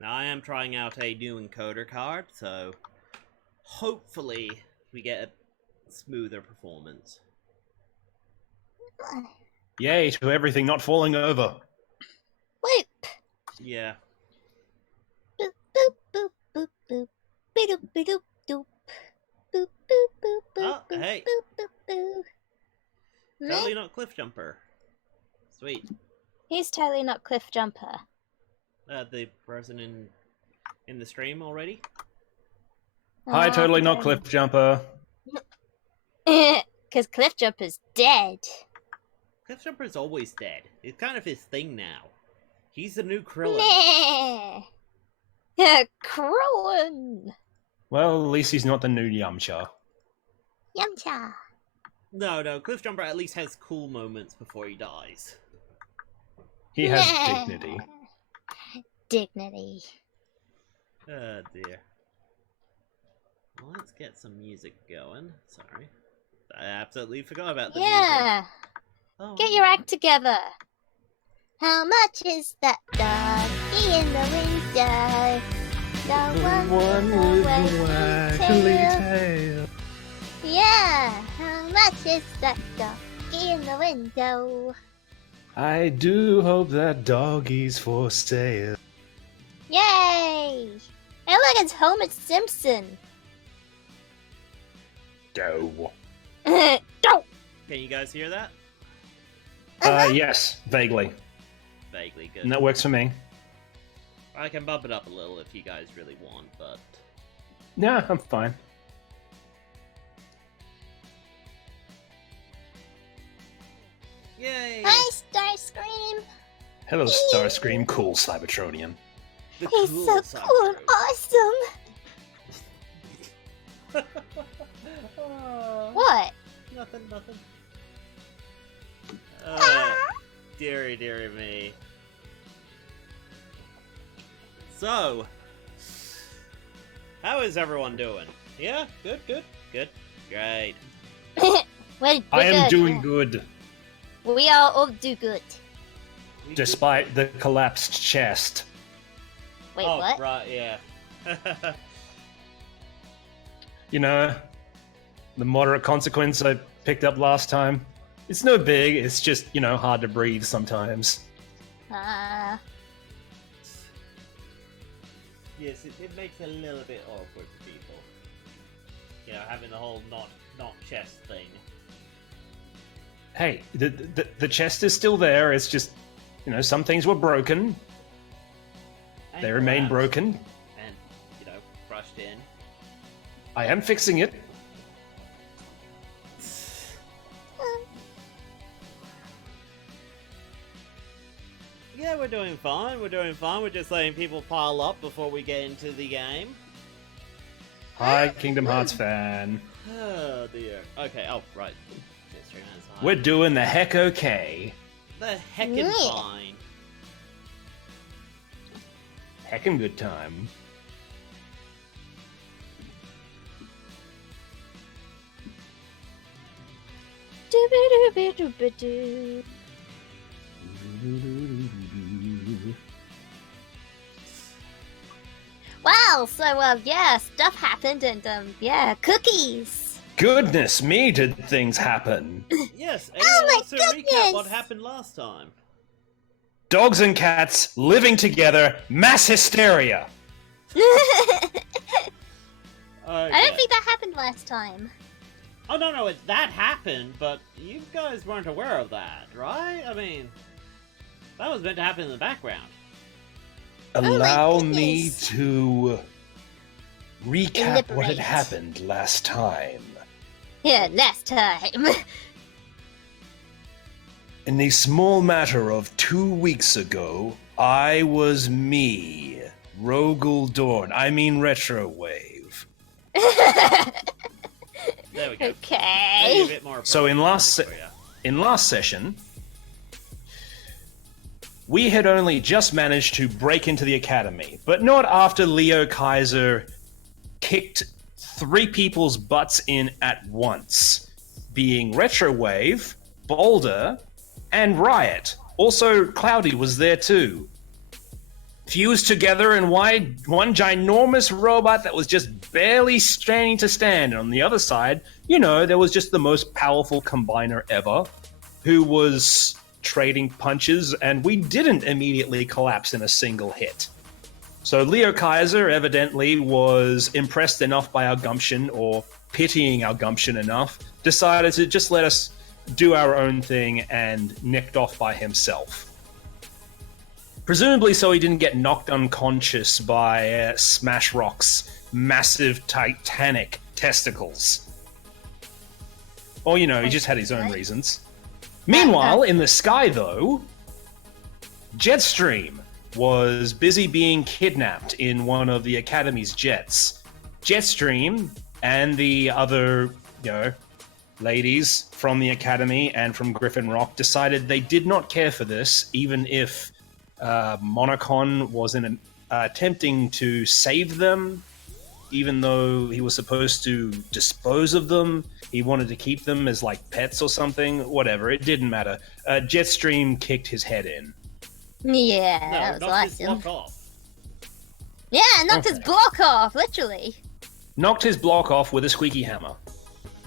Now, I am trying out a new encoder card, so hopefully we get a smoother performance. Yay to everything not falling over. Whoop! Yeah. Boop, boop, boop, boop, boop. Boop, boop, boop, boop. Boop, boop, boop, boop, Oh, hey. boop, boop, boop. Totally not Cliff Jumper. Sweet. He's totally not Cliff Jumper. The person in the stream already? Hi, totally not Cliff Jumper. Because Cliff Jumper's dead. Cliff Jumper's always dead. It's kind of his thing now. He's the new Krillin. Nah. Krillin. Well, at least he's not the new Yamcha. Yamcha. No, Cliff Jumper at least has cool moments before he dies. He has dignity. Dignity. Oh dear. Well, let's get some music going. Sorry. I absolutely forgot about the music. Yeah. Oh, Get your act together. How much is that doggy in the window? The one with the waggly tail. Yeah. How much is that doggy in the window? I do hope that doggy's for sale. Yay! Hey, look, it's Homer Simpson. Go. Go! Can you guys hear that? Yes, vaguely. Vaguely good. And that works for me. I can bump it up a little if you guys really want, but... No, I'm fine. Yay! Hi, Starscream! Hello, Starscream, cool Cybertronian. The He's cool so cool and awesome! What? Nothing. Ah. Dearie me. So, how is everyone doing? Yeah? Good. Great. We're I am good. doing good, We all do good. despite the collapsed chest. Wait, oh, what? right, yeah. You know, the moderate consequence I picked up last time. It's no big, it's just, hard to breathe sometimes. Yes, it makes it a little bit awkward for people. Having the whole not chest thing. Hey, the chest is still there, it's just, some things were broken. And They remain collapsed, broken. And, crushed in. I am fixing it. Yeah, we're doing fine. We're just letting people pile up before we get into the game. Hi, Kingdom Hearts fan. Oh dear. Okay, oh, right. JetStream has high. We're doing the heck okay. The heckin' Yeah. fine. Heckin' good time. Doo-ba-doo-ba-doo-ba-doo. Wow, so yeah, stuff happened and yeah, cookies. Goodness me, did things happen. Yes, Oh anyone my wants to recap goodness! what happened last time? Dogs and cats living together, mass hysteria. I Okay. don't think that happened last time. Oh, no, that happened, but you guys weren't aware of that, right? I mean, that was meant to happen in the background. Allow my me goodness. to recap what had Elaborate. happened last time. Yeah, last time. In the small matter of 2 weeks ago, I was me, Rogul Dorn. I mean Retrowave. There we go. Maybe a Okay. bit more So in appropriate for ya. last session, we had only just managed to break into the academy, but not after Leo Kaiser kicked 3 people's butts in at once, being Retrowave, Boulder, and Riot. Also, Cloudy was there too. fused together in one ginormous robot that was just barely straining to stand. And on the other side, there was just the most powerful combiner ever, who was trading punches, and we didn't immediately collapse in a single hit. So Leo Kaiser evidently was impressed enough by our gumption, or pitying our gumption enough, decided to just let us do our own thing and nicked off by himself. Presumably so he didn't get knocked unconscious by Smash Rock's massive titanic testicles. Or, he just had his own reasons. Meanwhile, in the sky, though, JetStream was busy being kidnapped in one of the Academy's jets. JetStream and the other, ladies from the Academy and from Griffin Rock decided they did not care for this, even if Monocon was attempting to save them, even though he was supposed to dispose of them. He wanted to keep them as pets or something. Whatever, it didn't matter. JetStream kicked his head in. Yeah, that was knocked his awesome. block off. Yeah, knocked his block off, literally. Knocked his block off with a squeaky hammer.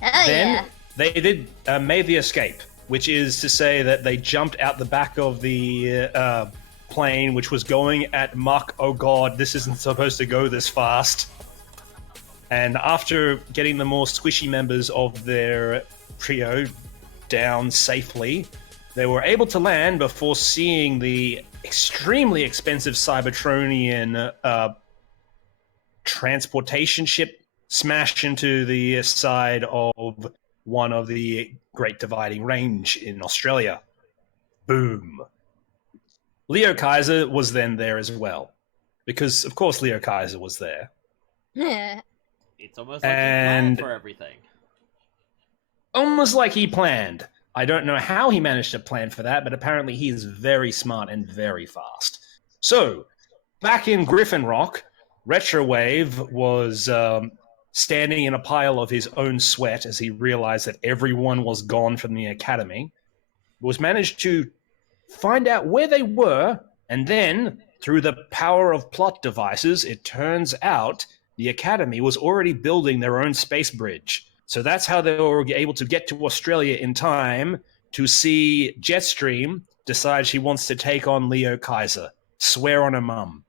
Oh, Then they did made the escape, which is to say that they jumped out the back of the plane, which was going at Mach. Oh god, this isn't supposed to go this fast. And after getting the more squishy members of their trio down safely, they were able to land before seeing the extremely expensive Cybertronian transportation ship smash into the side of one of the Great Dividing Range in Australia. Boom. Leo Kaiser was then there as well. Because, of course, Leo Kaiser was there. yeah. It's almost like he planned for everything. Almost like he planned. I don't know how he managed to plan for that, but apparently he is very smart and very fast. So, back in Griffin Rock, Retrowave was standing in a pile of his own sweat as he realized that everyone was gone from the Academy, was managed to find out where they were, and then, through the power of plot devices, it turns out the Academy was already building their own space bridge. So that's how they were able to get to Australia in time to see JetStream decide she wants to take on Leo Kaiser. Swear on her mum.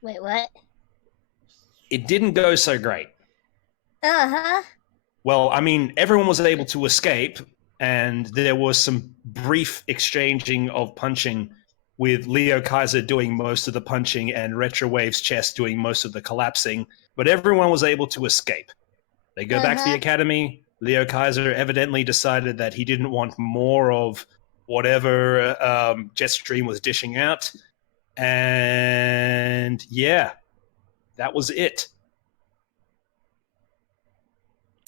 Wait, what? It didn't go so great. Uh-huh. Well, I mean, everyone was able to escape, and there was some brief exchanging of punching with Leo Kaiser doing most of the punching and Retrowave's chest doing most of the collapsing, but everyone was able to escape. They go back to the Academy. Leo Kaiser evidently decided that he didn't want more of whatever JetStream was dishing out. And yeah, that was it.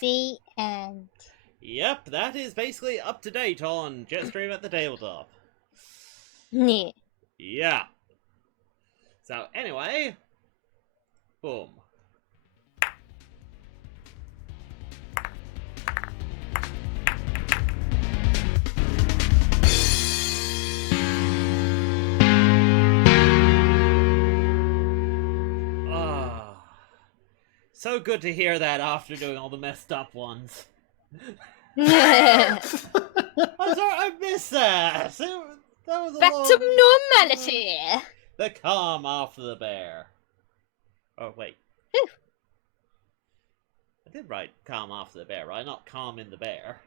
The end. Yep, that is basically up to date on JetStream at the tabletop. Yeah. Yeah. So anyway, boom. So good to hear that after doing all the messed up ones. I'm sorry, I missed that. That was a Back long... to normality. The calm after the bear. Oh, wait. Whew. I did write calm after the bear, right? Not calm in the bear.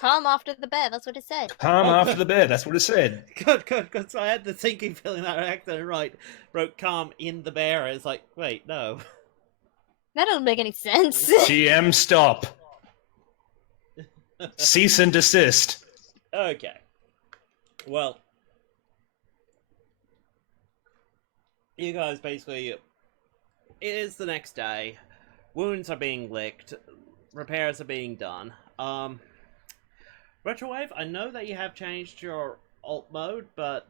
Calm after the bear, that's what it said. Calm after the bear, that's what it said. Good. So I had the thinking feeling that I accidentally wrote calm in the bear. It's like, wait, no. That doesn't make any sense. GM, stop. Cease and desist. Okay. Well, you guys basically, it is the next day. Wounds are being licked. Repairs are being done. Retrowave, I know that you have changed your alt mode, but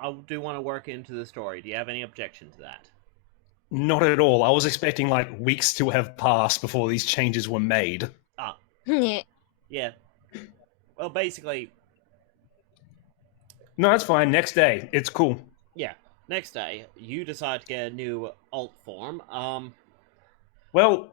I do want to work into the story. Do you have any objection to that? Not at all. I was expecting weeks to have passed before these changes were made. Ah. Yeah. Yeah. Well, basically... No, it's fine. Next day. It's cool. Yeah. Next day, you decide to get a new alt form. Well,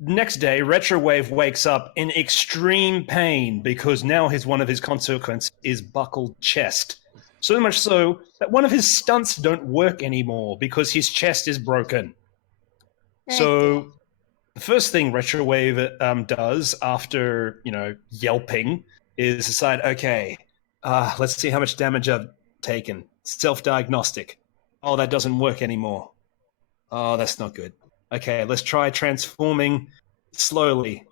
next day, Retrowave wakes up in extreme pain because now one of his consequences is buckled chest. So much so that one of his stunts don't work anymore because his chest is broken. So the first thing Retrowave does after, yelping is decide, okay, let's see how much damage I've taken. Self-diagnostic. Oh, that doesn't work anymore. Oh, that's not good. Okay, let's try transforming slowly.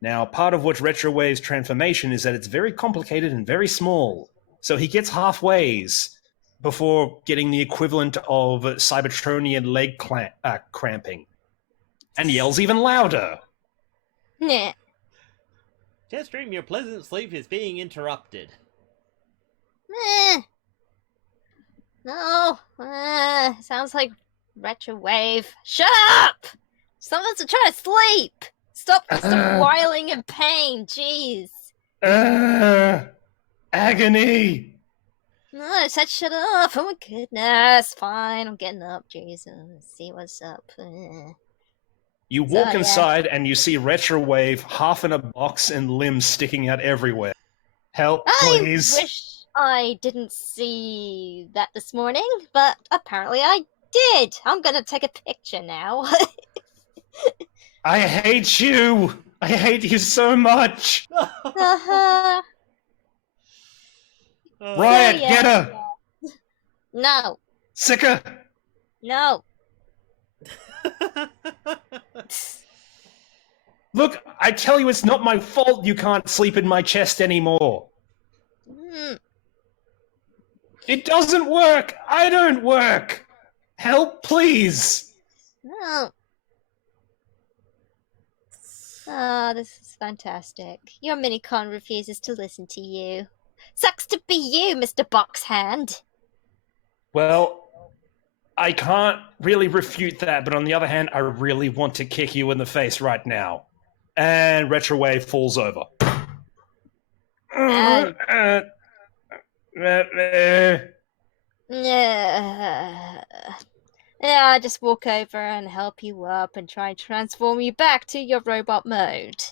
Now, part of what Retrowave's transformation is that it's very complicated and very small. So he gets halfways before getting the equivalent of Cybertronian leg cramping. And yells even louder. Nah. JetStream, your pleasant sleep is being interrupted. Meh. No. Sounds like Retrowave. Shut up! Someone's trying to sleep! Stop whiling in pain, jeez. Agony! No, I said shut up. Oh my goodness. Fine, I'm getting up, Jesus. See what's up. You walk inside and you see Retrowave half in a box and limbs sticking out everywhere. Help, please. I wish I didn't see that this morning, but apparently I did. I'm gonna take a picture now. I hate you! I hate you so much! Uh-huh. Riot, yeah. get her! No. Sicker! No. Look, I tell you it's not my fault you can't sleep in my chest anymore. It doesn't work! I don't work! Help, please! No. Oh, this is fantastic. Your minicon refuses to listen to you. Sucks to be you, Mr. Boxhand. Well, I can't really refute that, but on the other hand, I really want to kick you in the face right now. And Retrowave falls over. Yeah, I'll just walk over and help you up and try and transform you back to your robot mode.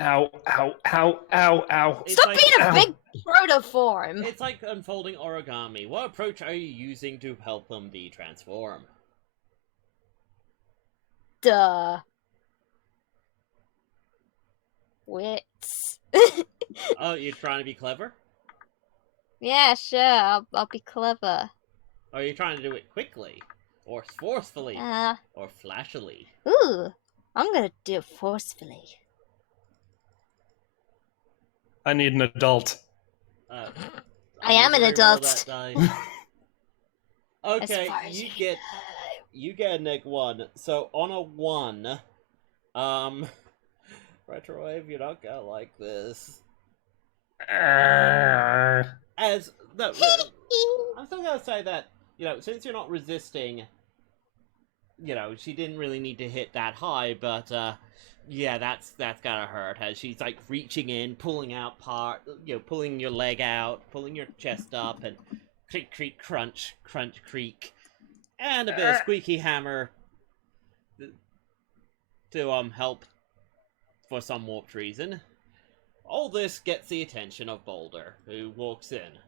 Ow, ow, ow, ow, ow. Stop being a big protoform! It's like unfolding origami. What approach are you using to help them de-transform? Duh. Wits. Oh, you're trying to be clever? Yeah, sure, I'll be clever. Or are you trying to do it quickly? Or forcefully? Or flashily? Ooh, I'm gonna do it forcefully. I need an adult. I am an adult. Okay, you get a -1. So on a 1, Retrowave, you're not gonna like this. I'm still gonna say that, since you're not resisting, she didn't really need to hit that high, but yeah, that's gotta hurt. As she's like reaching in, pulling out pulling your leg out, pulling your chest up, and creak, creak, crunch, crunch, creak, and a bit of squeaky hammer to help for some warped reason. All this gets the attention of Boulder, who walks in.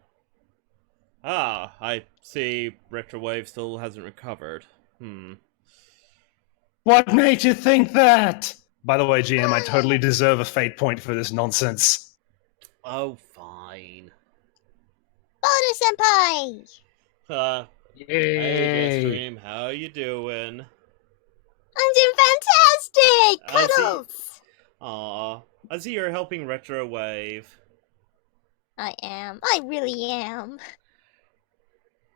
Ah, I see Retrowave still hasn't recovered. What made you think that? By the way, GM, I totally deserve a fate point for this nonsense. Oh, fine. Boulder Senpai! Hey, JetStream, how you doing? I'm doing fantastic! Cuddles! Aw, I see you're helping Retrowave. I am. I really am.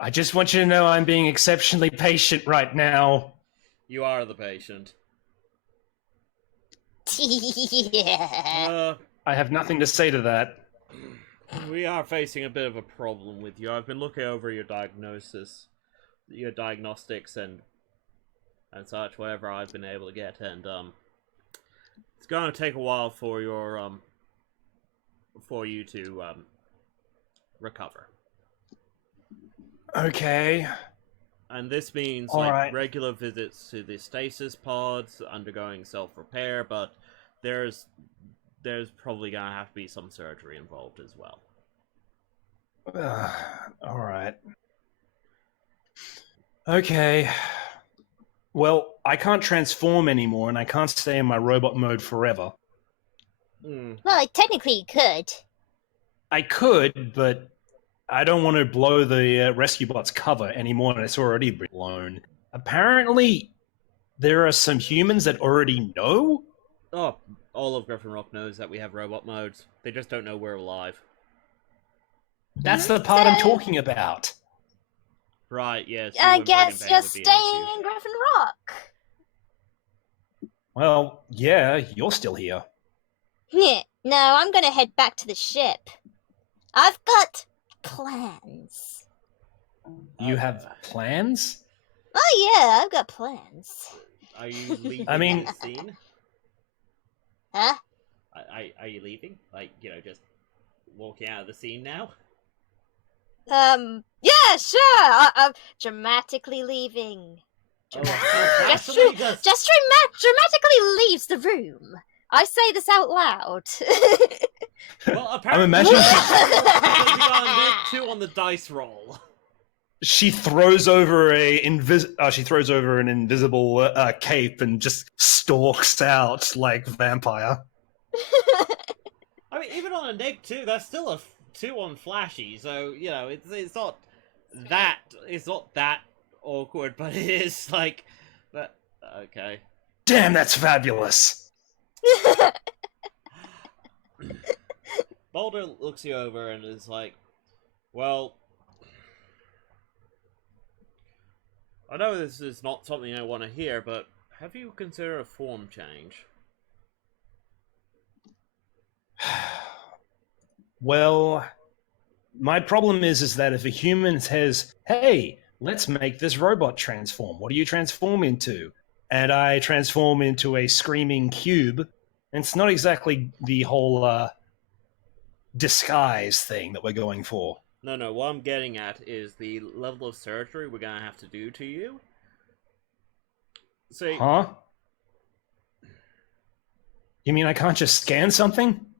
I just want you to know I'm being exceptionally patient right now. You are the patient. Yeah. I have nothing to say to that. We are facing a bit of a problem with you. I've been looking over your diagnosis, your diagnostics and such, whatever I've been able to get, and it's gonna take a while for your for you to recover. Okay. And this means All like right. regular visits to the stasis pods, undergoing self-repair, but there's probably gonna have to be some surgery involved as well. All right. Okay. Well, I can't transform anymore, and I can't stay in my robot mode forever. Hmm. Well, technically you could. I could, but I don't want to blow the rescue bot's cover anymore, and it's already been blown. Apparently, there are some humans that already know? Oh, all of Griffin Rock knows that we have robot modes. They just don't know we're alive. That's the part I'm talking about. Right, yes. I guess you're staying in Griffin Rock. Well, yeah, you're still here. No, I'm gonna head back to the ship. I've got plans. You have plans? Oh yeah, I've got plans. Are you leaving I mean- the scene? Huh? Are you leaving? Like, just walking out of the scene now? Yeah, sure. I'm dramatically leaving. JetStream JetStream dramatically leaves the room. I say this out loud. Well, I'm apparently, imagining because you got a -2 on the dice roll. she throws over an invisible cape and just stalks out like vampire. I mean, even on a -2, that's still a 2 on flashy. So it's not that awkward, but it is like that. Okay. Damn, that's fabulous. Boulder looks you over and is like, well, I know this is not something I want to hear, but have you considered a form change? Well, my problem is that if a human says, hey, let's make this robot transform, what do you transform into? And I transform into a screaming cube, and it's not exactly the whole disguise thing that we're going for. No, what I'm getting at is the level of surgery we're gonna have to do to you. So, Huh? You mean I can't just scan something?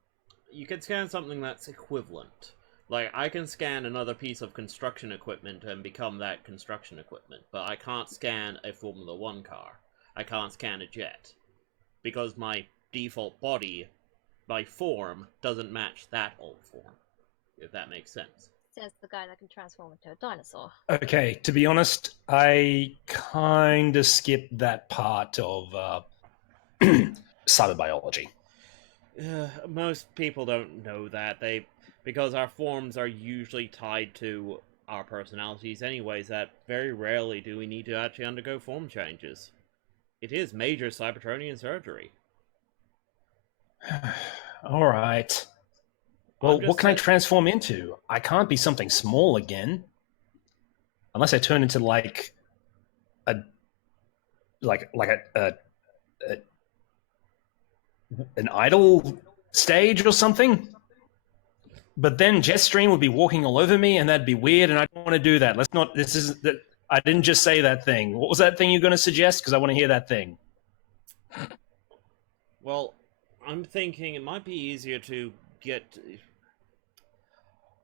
you can scan something that's equivalent. Like, I can scan another piece of construction equipment and become that construction equipment, but I can't scan a Formula 1 car. I can't scan a jet. Because my default body, by form, doesn't match that old form. If that makes sense. Says the guy that can transform into a dinosaur. Okay, to be honest, I kind of skipped that part of cyberbiology. Most people don't know that. Because our forms are usually tied to our personalities anyways, that very rarely do we need to actually undergo form changes. It is major Cybertronian surgery. All right. Well, I'm what just can I saying- transform into? I can't be something small again. Unless I turn into an idol stage or something. But then JetStream would be walking all over me, and that'd be weird, and I don't want to do that. Let's not. This is that. I didn't just say that thing. What was that thing you're going to suggest? Because I want to hear that thing. Well, I'm thinking it might be easier to get...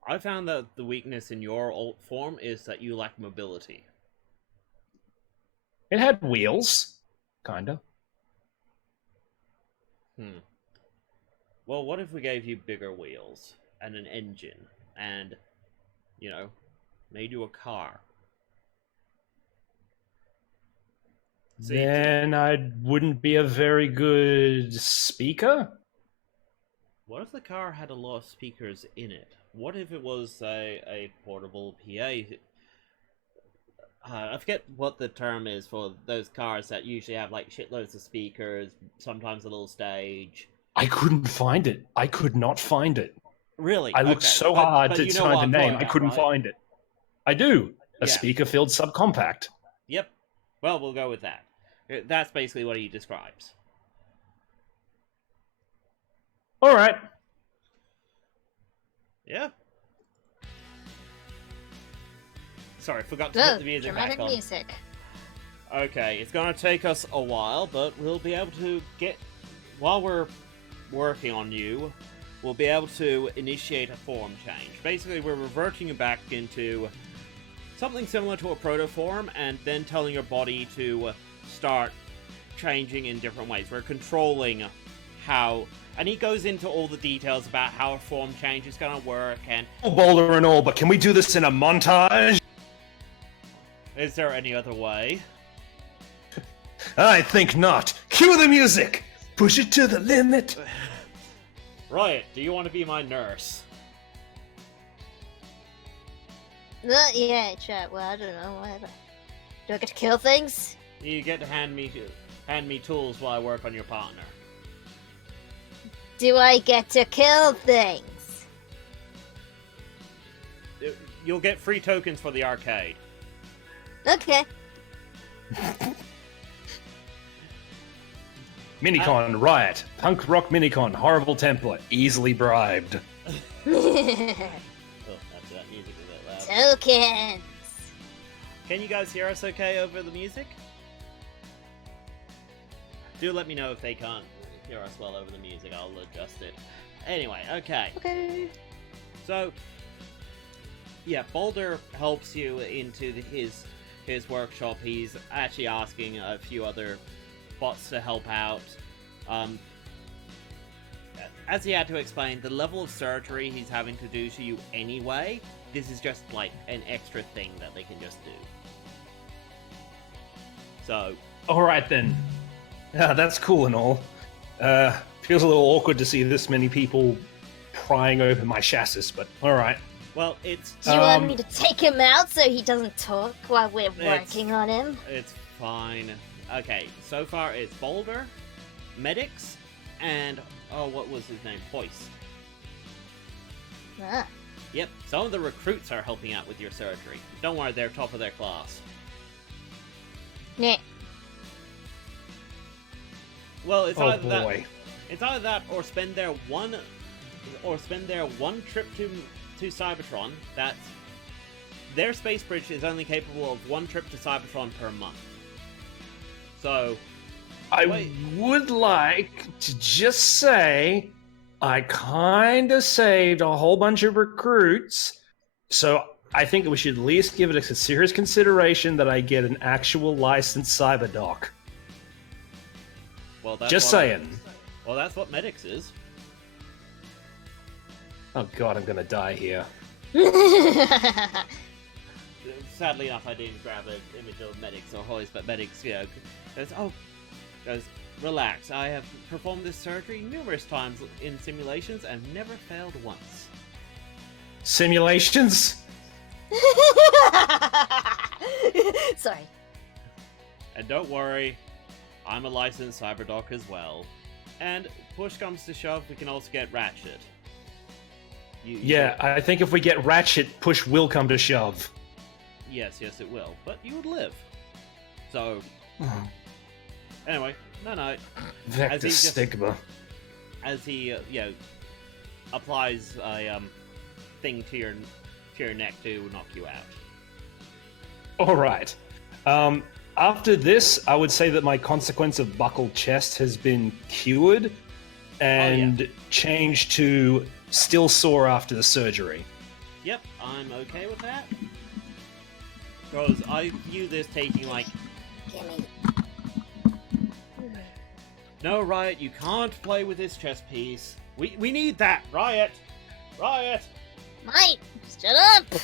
I found that the weakness in your alt form is that you lack mobility. It had wheels, kinda. Well, what if we gave you bigger wheels and an engine and, made you a car? See, Then I wouldn't be a very good speaker. what if the car had a lot of speakers in it? What if it was a portable PA? I forget what the term is for those cars that usually have like shitloads of speakers, sometimes a little stage. I couldn't find it. I could not find it. Really? I looked Okay, so but- hard but to you know find what the I'm name. talking I about, couldn't right? find it. I do. A Yeah. speaker-filled subcompact. Yep. Well, we'll go with that. That's basically what he describes. All right. Yeah. sorry, forgot to put the music back dramatic on. music. Okay, it's gonna take us a while, but we'll be able to get... While we're working on you, we'll be able to initiate a form change. Basically, we're reverting you back into something similar to a protoform, and then telling your body to start changing in different ways. We're controlling how... And he goes into all the details about how a form change is gonna work, and... Boulder and all, but can we do this in a montage? Is there any other way? I think not. Cue the music! Push it to the limit! Riot, do you want to be my nurse? Yeah, sure. Well, I don't know. Whatever. Do I get to kill things? You get to hand me tools while I work on your partner. Do I get to kill things? You'll get free tokens for the arcade. Okay. Minicon, Riot. Punk rock minicon, horrible template, easily bribed. Oh, that music is a bit loud. Tokens. Can you guys hear us okay over the music? Do let me know if they can't hear us well over the music. I'll adjust it. Anyway, okay. Okay. So, yeah, Boulder helps you into his workshop. He's actually asking a few other bots to help out. As he had to explain, the level of surgery he's having to do to you anyway, this is just like an extra thing that they can just do. So... Alright then. Yeah, that's cool and all. Feels a little awkward to see this many people prying open my chassis, but alright. Well, it's... Do you want me to take him out so he doesn't talk while we're working on him? It's fine. Okay, so far it's Boulder, Medics, and... Oh, what was his name? Hoist. Ah. Yep, some of the recruits are helping out with your surgery. Don't worry, they're top of their class. Nah. Well, it's either boy. that... It's either that or spend their one trip to Cybertron. That's... Their space bridge is only capable of one trip to Cybertron per month. So... I would like to just say I kind of saved a whole bunch of recruits, so I think we should at least give it a serious consideration that I get an actual licensed cyberdoc. Well, that's just saying. Well, that's what Medics is. Oh god, I'm gonna die here. Sadly enough, I didn't grab an image of Medics or Hoist, but Medics, goes, relax, I have performed this surgery numerous times in simulations and never failed once. Simulations? Sorry. And don't worry, I'm a licensed cyberdoc as well. And push comes to shove, we can also get Ratchet. Yeah, I think if we get Ratchet, push will come to shove. Yes, it will. But you would live. So... Anyway, no. Vector stigma. As he, applies a thing to your neck to knock you out. All right. After this, I would say that my consequence of buckled chest has been cured and changed to still sore after the surgery. Yep, I'm okay with that. Because I view this taking like... Gimme. No, Riot, you can't play with this chess piece. We need that, Riot! Riot! Mate, shut up! I'm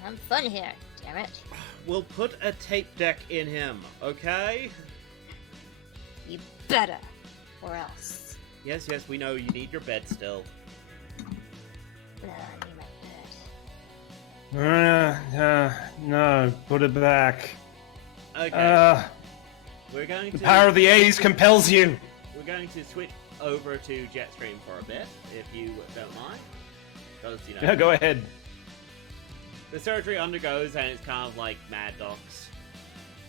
having fun here, damn it. We'll put a tape deck in him, okay? You better, or else. Yes, we know you need your bed still. I need my bed. No, put it back. Okay. We're going to... The power of the 80s compels you! We're going to switch over to JetStream for a bit, if you don't mind. Because, Yeah, go ahead. The surgery undergoes, and it's kind of like Mad Docs.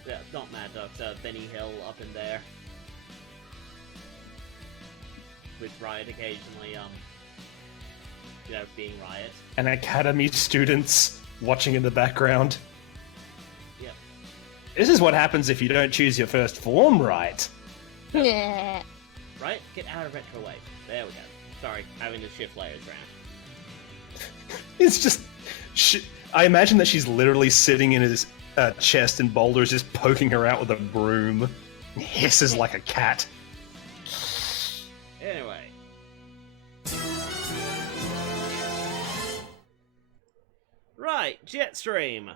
Yeah, not Mad Docs, Benny Hill up in there. With Riot occasionally, being Riot. And Academy students watching in the background. This is what happens if you don't choose your first form right. Yeah. Right? Get out of retro wave. There we go. Sorry, having to shift layers around. It's just... I imagine that she's literally sitting in his chest and Boulder's just poking her out with a broom. Hisses like a cat. Anyway. Right, JetStream.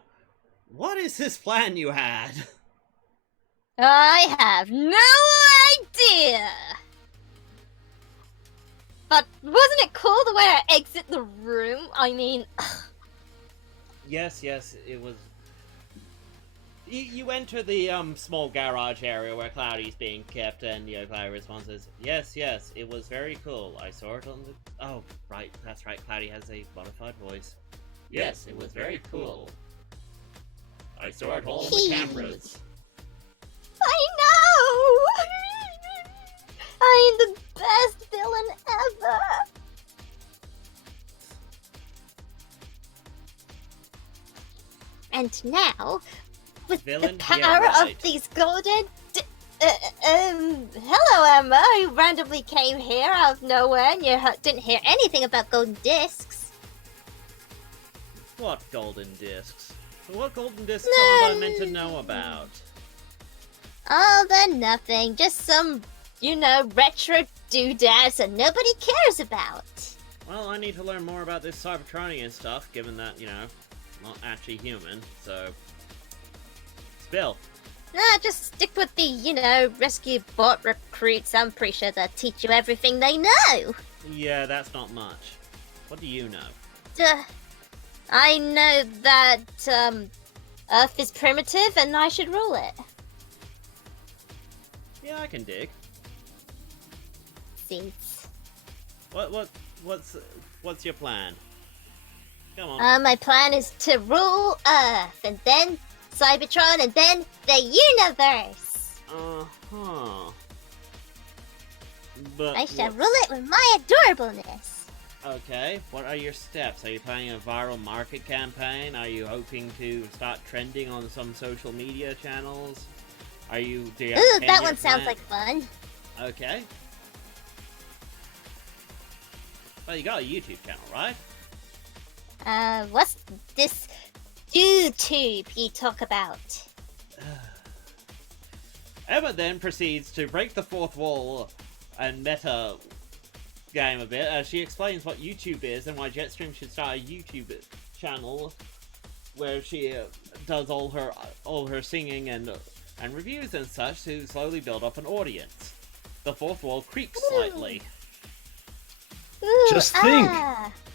What is this plan you had? I have no idea! But wasn't it cool the way I exit the room? I mean... Yes, it was... You enter the small garage area where Cloudy's being kept, and Cloudy responds, yes, it was very cool. I saw it on the... Oh, right, that's right, Cloudy has a modified voice. Yes, it was very cool. I saw it all on the cameras. I know! I am the best villain ever! And now, with Villain? the power Yeah, right. of these golden... hello, Emma. You randomly came here out of nowhere and you didn't hear anything about golden discs. What golden discs? What golden discs am I meant to know about? Oh, they're nothing. Just some, retro doodads that nobody cares about. Well, I need to learn more about this Cybertronian stuff, given that, not actually human, so... Spill. Just stick with the, rescue bot recruits. I'm pretty sure they'll teach you everything they know. Yeah, that's not much. What do you know? I know that, Earth is primitive and I should rule it. Yeah, I can dig. Seeds. What's your plan? Come on. My plan is to rule Earth, and then Cybertron, and then the universe! Uh-huh. But I shall rule it with my adorableness! Okay, what are your steps? Are you planning a viral market campaign? Are you hoping to start trending on some social media channels? Do you have Ooh, a that 10-year one sounds plan? like fun. Okay. Well, you got a YouTube channel, right? What's this YouTube you talk about? Emma then proceeds to break the fourth wall and meta game a bit as she explains what YouTube is and why JetStream should start a YouTube channel where she does all her singing and reviews and such to slowly build up an audience. The fourth wall creaks slightly. Ooh, Just think.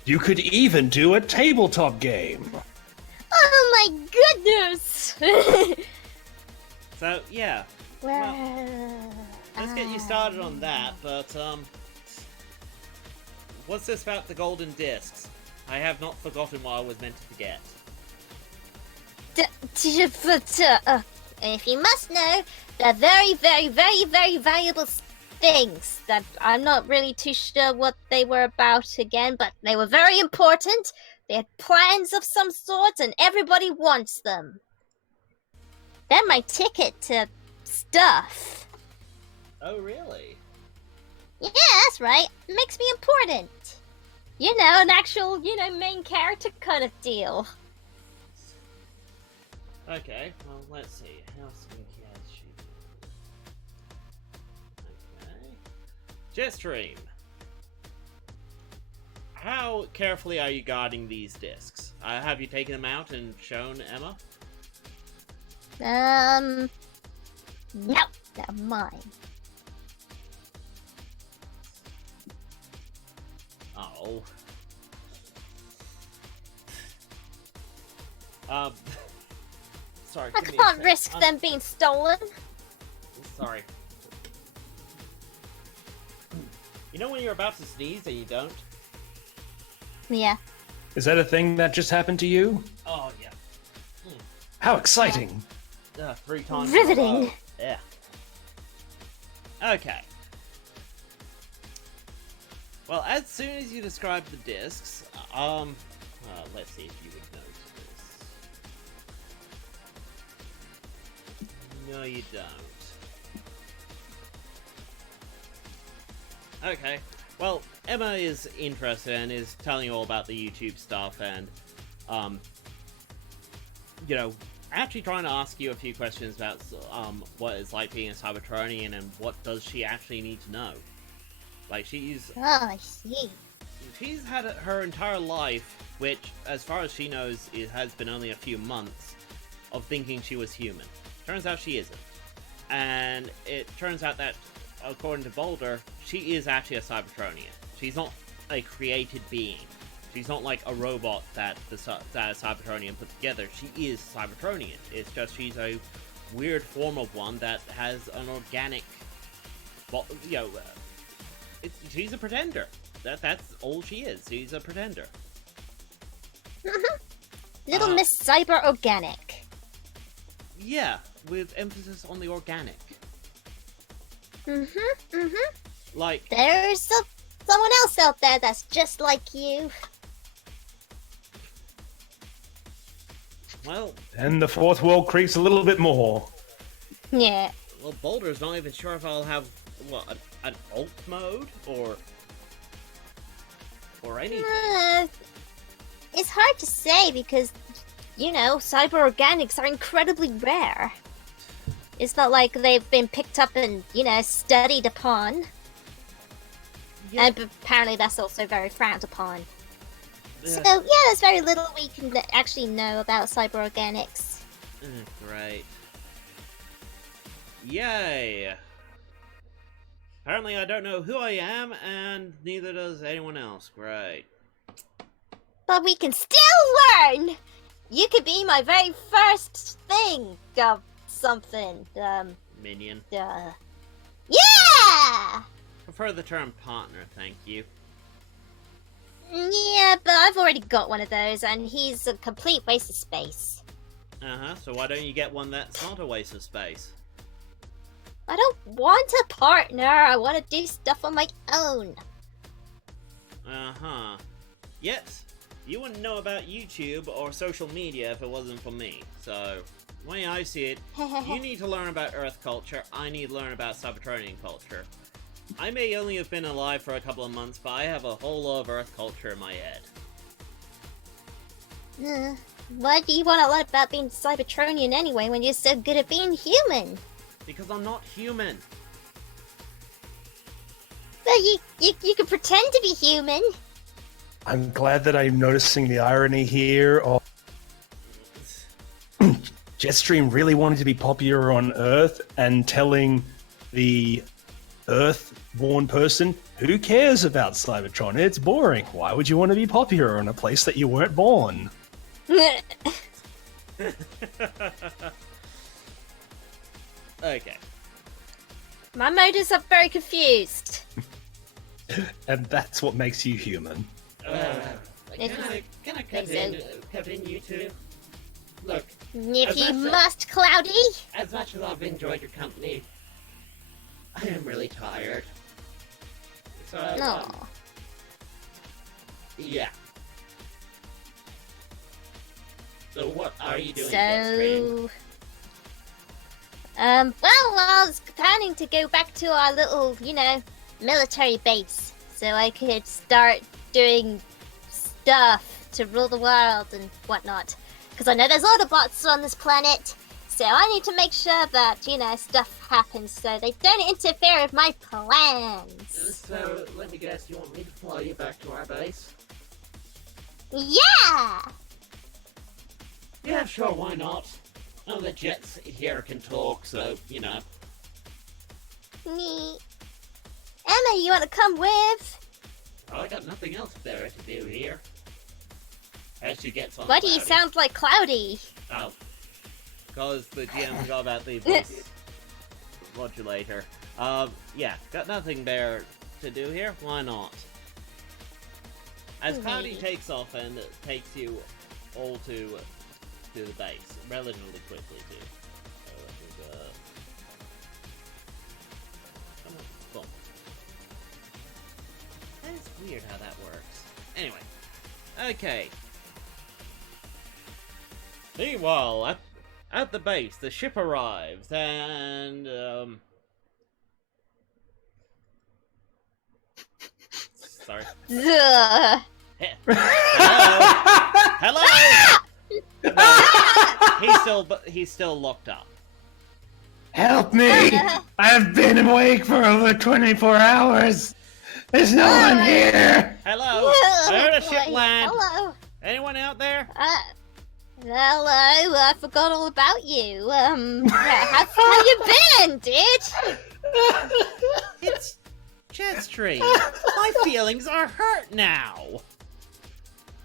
You could even do a tabletop game. Oh my goodness! So, yeah. Well, Let's get you started on that, but, what's this about the golden discs? I have not forgotten what I was meant to forget. If you must know, they're very, very, very, very valuable things that I'm not really too sure what they were about again, but they were very important. They had plans of some sort, and everybody wants them. They're my ticket to stuff. Oh, really? Yeah, that's right. It makes me important. An actual, main character kind of deal. Okay, well, let's see. How sneaky has she been? Okay. JetStream. How carefully are you guarding these discs? Have you taken them out and shown Emma? No, they're mine. Oh. Sorry. I give me a can't sec. risk them being stolen. Sorry. You know when you're about to sneeze and you don't? Yeah. Is that a thing that just happened to you? Oh, yeah. How exciting! 3 times. Riveting. In a row. Yeah. Okay. Well, as soon as you describe the discs, let's see if you would notice No, you don't. Okay. Well, Emma is interested and is telling you all about the YouTube stuff and, you know, actually trying to ask you a few questions about, what it's like being a Cybertronian and what does she actually need to know. Like, Oh, I see. she's had her entire life, which, as far as she knows, it has been only a few months, of thinking she was human. Turns out she isn't. And it turns out that, according to Boulder, she is actually a Cybertronian. She's not a created being. She's not like a robot that a Cybertronian put together. She is Cybertronian. It's just she's a weird form of one that has an organic, you know, she's a pretender. That's all she is. She's a pretender. Little Miss Cyber Organic. Yeah, with emphasis on the organic. Like, There's someone else out there that's just like you. well, And the fourth wall creaks a little bit more. Yeah. well, Boulder's not even sure if I'll have, what, an alt mode? Or anything. It's hard to say because, you know, cyber organics are incredibly rare. It's not like they've been picked up and, you know, studied upon. Yeah. And apparently that's also very frowned upon. Yeah. So, yeah, there's very little we can actually know about cyber organics. Great. Yay! Apparently I don't know who I am, and neither does anyone else. Great. But we can still learn! You could be my very first thing of something. Minion. Yeah! Prefer the term partner, thank you. Yeah, but I've already got one of those, and he's a complete waste of space. Uh-huh, so why don't you get one that's not a waste of space? I don't want a partner, I want to do stuff on my own. Uh-huh. Yet, you wouldn't know about YouTube or social media if it wasn't for me. So, the way I see it, you need to learn about Earth culture, I need to learn about Cybertronian culture. I may only have been alive for a couple of months, but I have a whole lot of Earth culture in my head. Why do you want to learn about being Cybertronian anyway when you're so good at being human? Because I'm not human. But you can pretend to be human. I'm glad that I'm noticing the irony here of JetStream really wanting to be popular on Earth and telling the Earth-born person, who cares about Cybertron? It's boring. Why would you want to be popular in a place that you weren't born? Okay. My motives are very confused. And that's what makes you human. Can I cut in you two? Look, If you must, Cloudy. as much as I've enjoyed your company, I am really tired. So, No. Yeah. So what are you doing, So, well, I was planning to go back to our little, you know, military base, so I could start doing stuff to rule the world and whatnot. Because I know there's Autobots on this planet, so I need to make sure that, you know, stuff happens so they don't interfere with my plans. So, let me guess, you want me to fly you back to our base? Yeah! Yeah, sure, why not? Oh, the Jets here can talk, so, you know. Neat. Emma, you want to come with? I got nothing else better to do here. As she gets on Why do you Cloudy. sound like Cloudy? Oh. Because the GM forgot about the voice modulator. Yeah, got nothing there to do here. Why not? As Cloudy takes off and takes you all to the base relatively quickly too. So let me go. Come on, boom. That's weird how that works. Anyway, okay. Meanwhile, At the base, the ship arrives, and, sorry. Ugh. Hello? Hello? No, he's still locked up. Help me! I've been awake for over 24 hours! There's no one here! Hello? I heard a ship land. Hello. Anyone out there? Hello. I forgot all about you. How you been, dude? It's JetStream. My feelings are hurt now.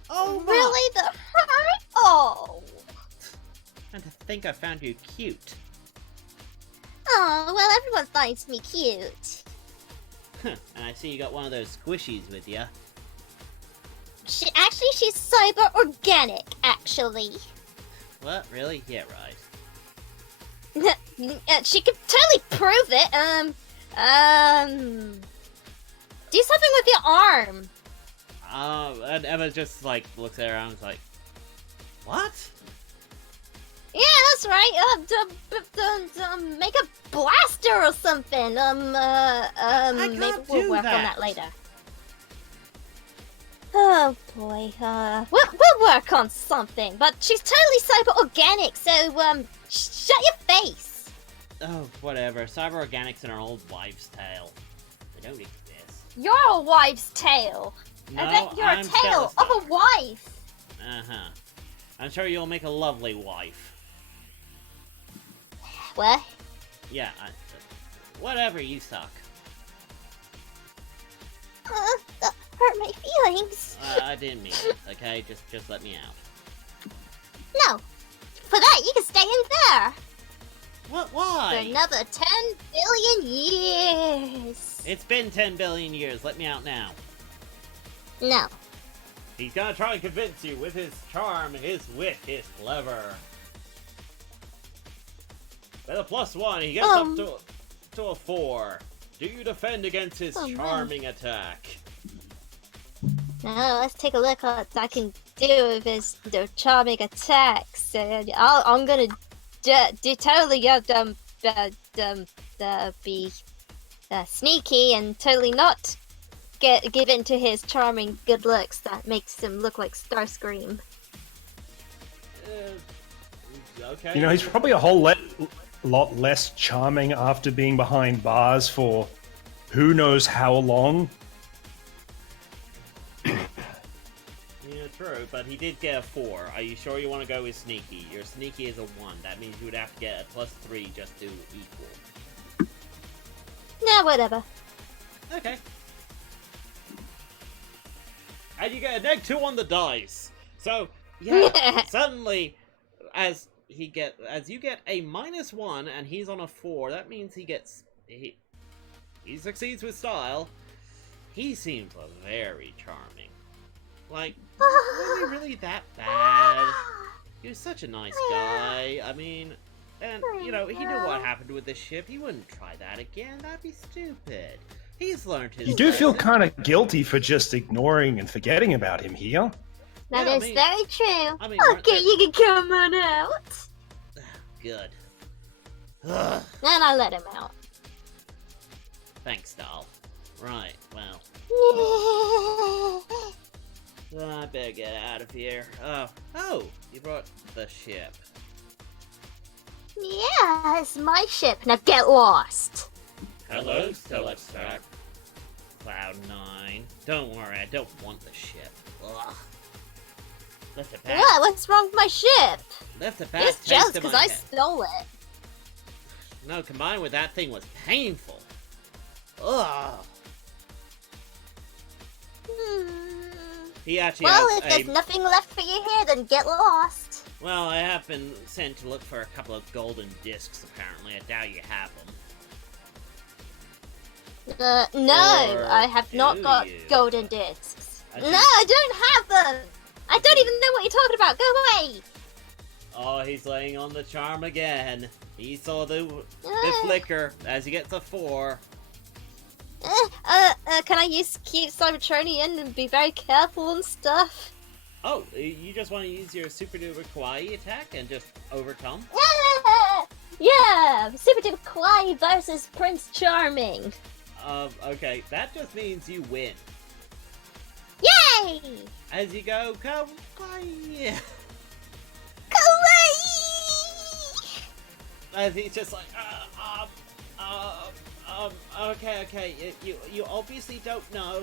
Oh, my. Really? The hurt? Oh. And to think I found you cute. Oh, well, everyone finds me cute. And I see you got one of those squishies with you. She's cyber organic, actually. What? Really? Yeah, right. She could totally prove it. Do something with your arm. And Emma just, like, looks around and is like, what? Yeah, that's right. Make a blaster or something. Maybe we'll work on that later. Oh boy. We'll work on something. But she's totally cyber organic, so shut your face. Oh, whatever. Cyber organics are an old wives' tale. They don't exist. You're a wife's tale. No, I bet you're I'm a tale jealous of a wife. Uh-huh. I'm sure you'll make a lovely wife. What? Yeah, whatever, you suck. That hurt my feelings. I didn't mean it, okay? Just let me out. No. For that, you can stay in there. What? For Why? another 10 billion years. It's been 10 billion years. Let me out now. No. He's gonna try and convince you with his charm, his wit, his clever. With a +1, he gets up to a 4. Do you defend against his charming attack? Now let's take a look at what I can do with his charming attacks. I'm gonna do totally be sneaky and totally not give in to his charming good looks that makes him look like Starscream. Okay. You know, he's probably a whole lot less charming after being behind bars for who knows how long. Yeah, true, but he did get a 4. Are you sure you want to go with sneaky? Your sneaky is a 1. That means you would have to get a +3 just to equal. Nah, whatever. Okay. And you get a -2 on the dice. So, yeah, suddenly, as you get a -1 and he's on a 4, that means he succeeds with style. He seems very charming. Like, was he really that bad? He was such a nice guy. I mean, and, you know, he knew what happened with the ship. He wouldn't try that again. That'd be stupid. He's learned his You do feel lesson. kind of guilty for just ignoring and forgetting about him here. That Yeah, I is mean- very true. I mean, weren't Okay, there- you can come on out. Good. Ugh. And I let him out. Thanks, doll. Right, well, I better get out of here. Oh, you brought the ship. Yeah, it's my ship. Now get lost. Hello, Celestar. Cloud9. Don't worry, I don't want the ship. Ugh. Left a bad, What? What's wrong with my ship? left a bad He's taste jealous in because my I head. stole it. No, combined with that thing was painful. Ugh. He actually Well, has if there's nothing left for you here, then get lost. Well, I have been sent to look for a couple of golden discs, apparently. I doubt you have them. No, Or I have not do got you? golden discs. I No, think- I don't have them. I don't even know what you're talking about. Go away. Oh, he's laying on the charm again. He saw the Uh, flicker as he gets a 4. Can I use cute Cybertronian and be very careful and stuff? Oh, you just want to use your super duper kawaii attack and just overcome? Yeah! Super Duper Kawaii versus Prince Charming! Okay, that just means you win. Yay! As you go, kawaii! Kawaii! As he's just like, okay, you obviously don't know.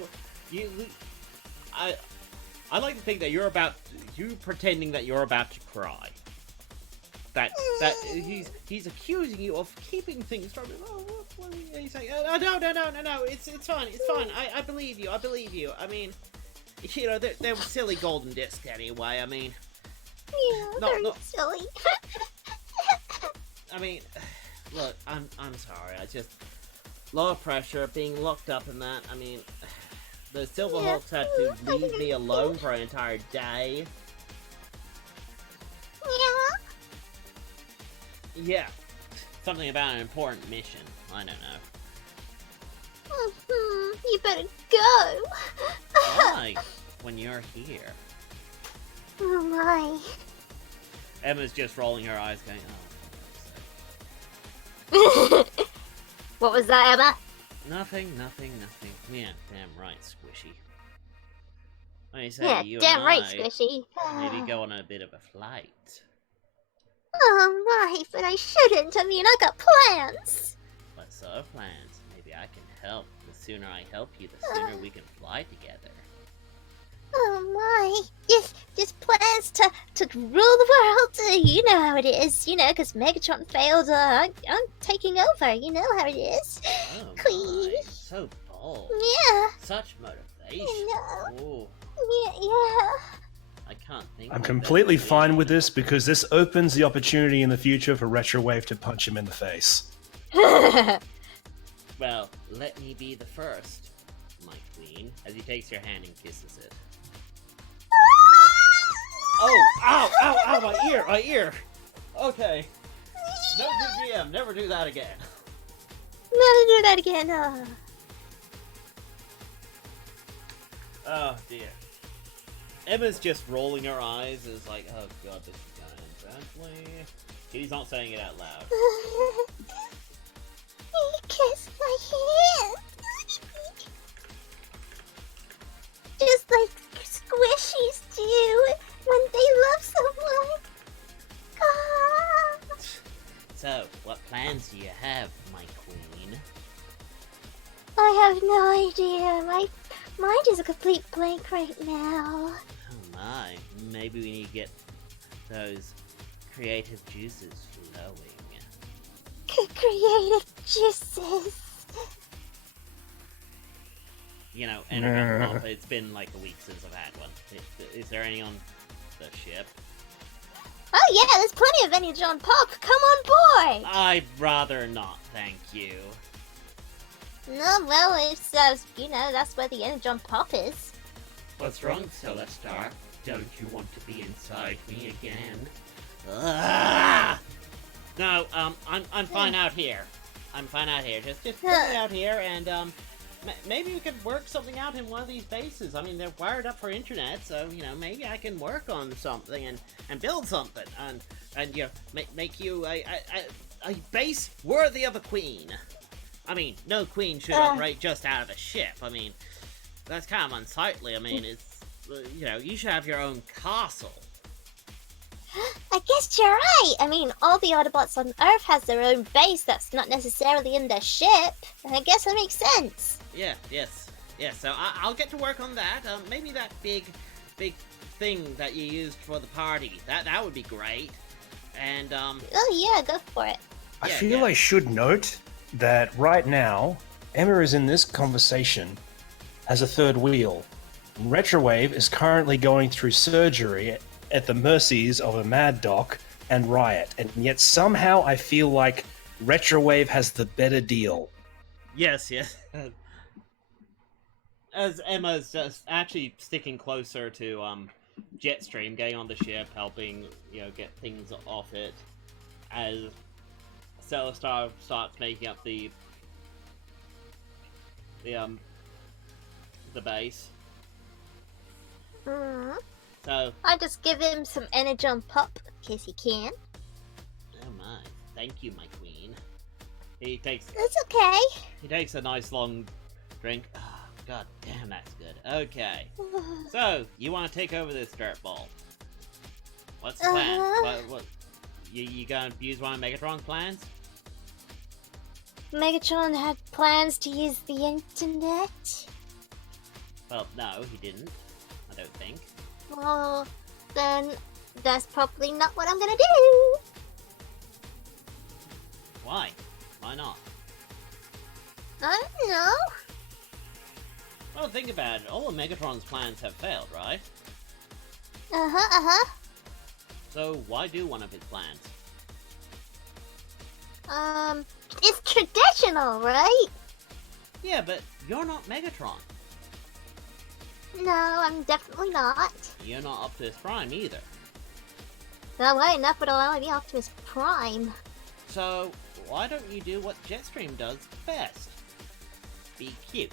I like to think that you pretending that you're about to cry. That he's accusing you of keeping things from him. Oh, what he's like, no, it's fine, I believe you. I mean, you know, they're silly golden discs anyway. I mean, Yeah, very silly. I mean, look, I'm sorry. I just low pressure, being locked up in that. I mean, the Silverhawks had to leave me alone for an entire day. Yeah, something about an important mission. I don't know. You better go. Why? When you're here. Oh my. Emma's just rolling her eyes, going, "Oh, What was that, Emma? nothing. Yeah, damn right, Squishy. I say Yeah, you damn and right, I Squishy. maybe go on a bit of a flight. Oh my, but I shouldn't. I mean, I got plans. What sort of plans? Maybe I can help. The sooner I help you, the sooner we can fly together. Oh my. Just plans to rule the world. You know how it is, you know, because Megatron failed. I'm taking over. You know how it is. Oh Queen. my, so bold. Yeah. Such motivation. I know. Ooh, Yeah. I can't think. I'm of completely better fine vision. with this because this opens the opportunity in the future for Retrowave to punch him in the face. Yeah. Well, let me be the first, my queen, as he takes your hand and kisses it. Oh, ow, my ear. Okay. No GM, never do that again. Never do that again. Oh dear. Emma's just rolling her eyes, is like, oh god, this is gonna end badly. He's not saying it out loud. He kissed my hand. Just like squishies do when they love someone. Ah. So, what plans do you have, my queen? I have no idea. My mind is a complete blank right now. Oh my, maybe we need to get those creative juices flowing. Creative juices. You know, Energon Pop, it's been like a week since I've had one. Is there any on the ship? Oh yeah, there's plenty of Energon Pop. Come on board. I'd rather not, thank you. No, well, it's you know, that's where the Energon Pop is. What's wrong, Celestar? Don't you want to be inside me again? Ah! No, I'm fine out here. I'm fine out here. Just put me out here, and maybe we could work something out in one of these bases. I mean, they're wired up for internet, so you know, maybe I can work on something and build something, and you know, make you a base worthy of a queen. I mean, no queen should operate just out of a ship. I mean, that's kind of unsightly. I mean, it's you know, you should have your own castle. I guess you're right. I mean, all the Autobots on Earth has their own base that's not necessarily in their ship. I guess that makes sense. Yeah, yes. So I'll get to work on that. Maybe that big thing that you used for the party. That would be great. And Oh yeah, go for it. I Yeah, feel yeah. I should note that right now, Emma is in this conversation as a third wheel. Retrowave is currently going through surgery at the mercies of a Mad Doc and Riot, and yet somehow I feel like Retrowave has the better deal. yes. As Emma's just actually sticking closer to JetStream, getting on the ship, helping you know get things off it, as Celestar starts making up the base. Hmm. So, I just give him some energon pop, in case he can. oh my, thank you, my queen. He takes It's okay. a nice long drink. Oh, god damn, that's good. Okay, so you want to take over this dirt ball? What's the plan? What? You gonna use one of Megatron's plans? Megatron had plans to use the internet? Well, no, he didn't. I don't think. Well, then that's probably not what I'm gonna do. Why? Why not? I don't know. Well, think about it. All of Megatron's plans have failed, right? Uh-huh. So why do one of his plans? It's traditional, right? Yeah, but you're not Megatron. No, I'm definitely not. You're not Optimus Prime either. Well, why enough would allow me to be Optimus Prime? So why don't you do what JetStream does best? Be cute.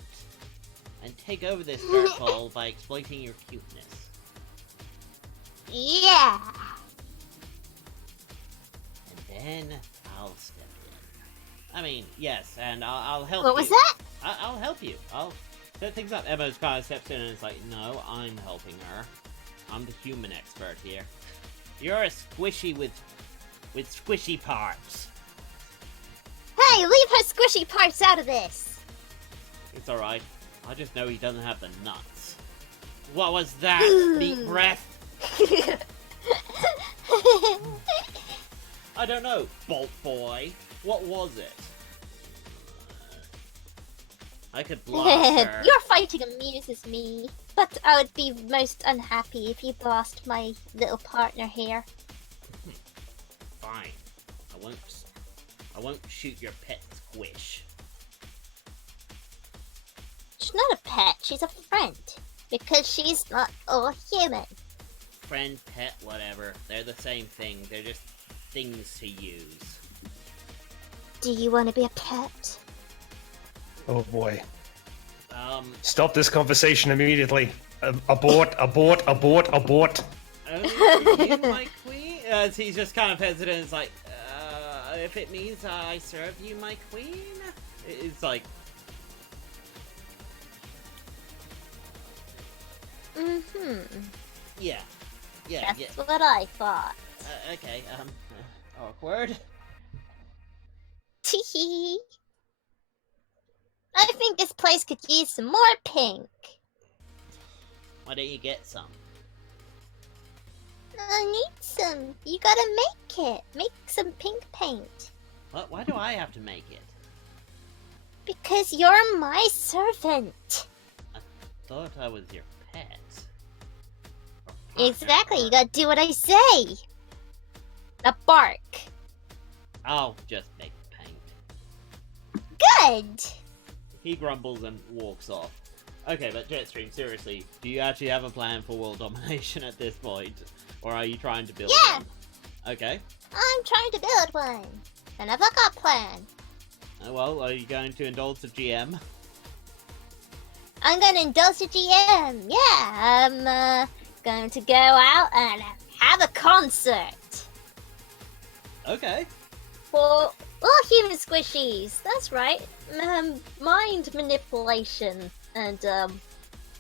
And take over this dirt ball by exploiting your cuteness. Yeah. And then I'll step in. I mean, yes, and I'll help What you. was that? I'll help you. I'll set things up. Emma's kind of steps in and is like, no, I'm helping her. I'm the human expert here. You're a squishy with squishy parts. Hey, leave her squishy parts out of this. It's alright. I just know he doesn't have the nuts. What was that? Deep breath? I don't know, Bolt Boy. What was it? I could blast her. Your fighting amuses me, but I would be most unhappy if you lost my little partner here. Fine. I won't shoot your pet squish. She's not a pet, she's a friend. Because she's not a human. Friend, pet, whatever. They're the same thing. They're just things to use. Do you want to be a pet? Oh boy. Stop this conversation immediately. Abort. Only you, my queen? As he's just kind of hesitant, it's like, if it means I serve you, my queen? It's like... Mm-hmm. Yeah. That's Yeah. what I thought. Okay, awkward. Teehee. I think this place could use some more pink. Why don't you get some? I need some. You gotta make it. Make some pink paint. What? Why do I have to make it? Because you're my servant. Thought I was your pet. Exactly, you gotta do what I say. Now bark. I'll just make paint. Good. He grumbles and walks off. Okay, but JetStream, seriously, do you actually have a plan for world domination at this point? Or are you trying to build Yeah. one? Okay. I'm trying to build one. And I've got a plan. Well, are you going to indulge the GM? I'm gonna indulge the GM. Yeah, I'm going to go out and have a concert. Okay. For all human squishies. That's right. Mind manipulation. And,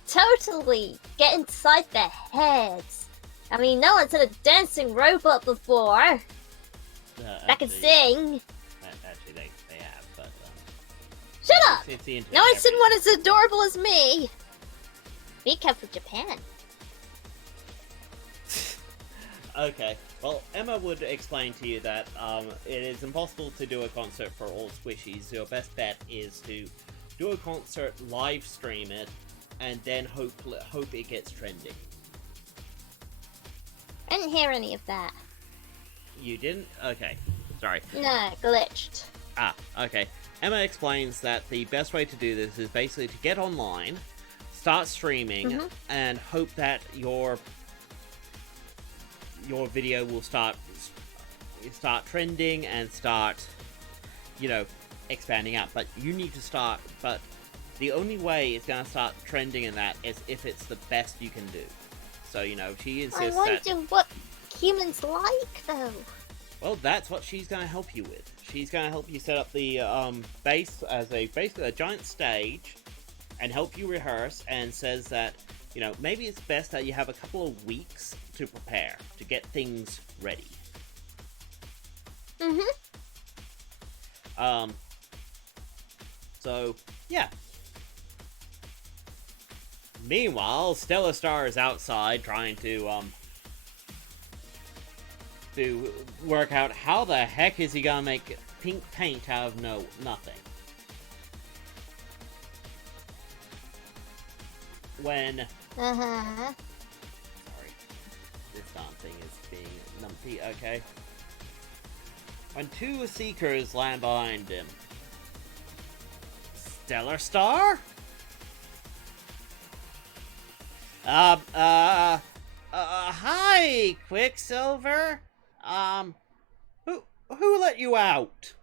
totally get inside their heads. I mean, no one's had a dancing robot before that can sing. Actually, they have, but... Shut up! It's the internet. No one's seen one as adorable as me. We come from Japan. Okay, well, Emma would explain to you that it is impossible to do a concert for all squishies. Your best bet is to do a concert, live stream it, and then hope it gets trending. I didn't hear any of that. You didn't? Okay, sorry. No, glitched. Ah, okay. Emma explains that the best way to do this is basically to get online, start streaming, and hope that your video will start trending and start, expanding out. But you need to start. But the only way it's gonna start trending in that is if it's the best you can do. So, you know, she I insists wonder that... what humans like, though. Well, that's what she's going to help you with. She's going to help you set up the base as basically a giant stage and help you rehearse, and says that, you know, maybe it's best that you have a couple of weeks to prepare, to get things ready. Mm-hmm. So, yeah. Meanwhile, Stellar Star is outside trying to work out how the heck is he gonna make pink paint out of nothing. When... Uh-huh. Sorry. This darn thing is being numpty, okay. When two Seekers land behind him. Stellar Star? Hi, Quicksilver. Who let you out?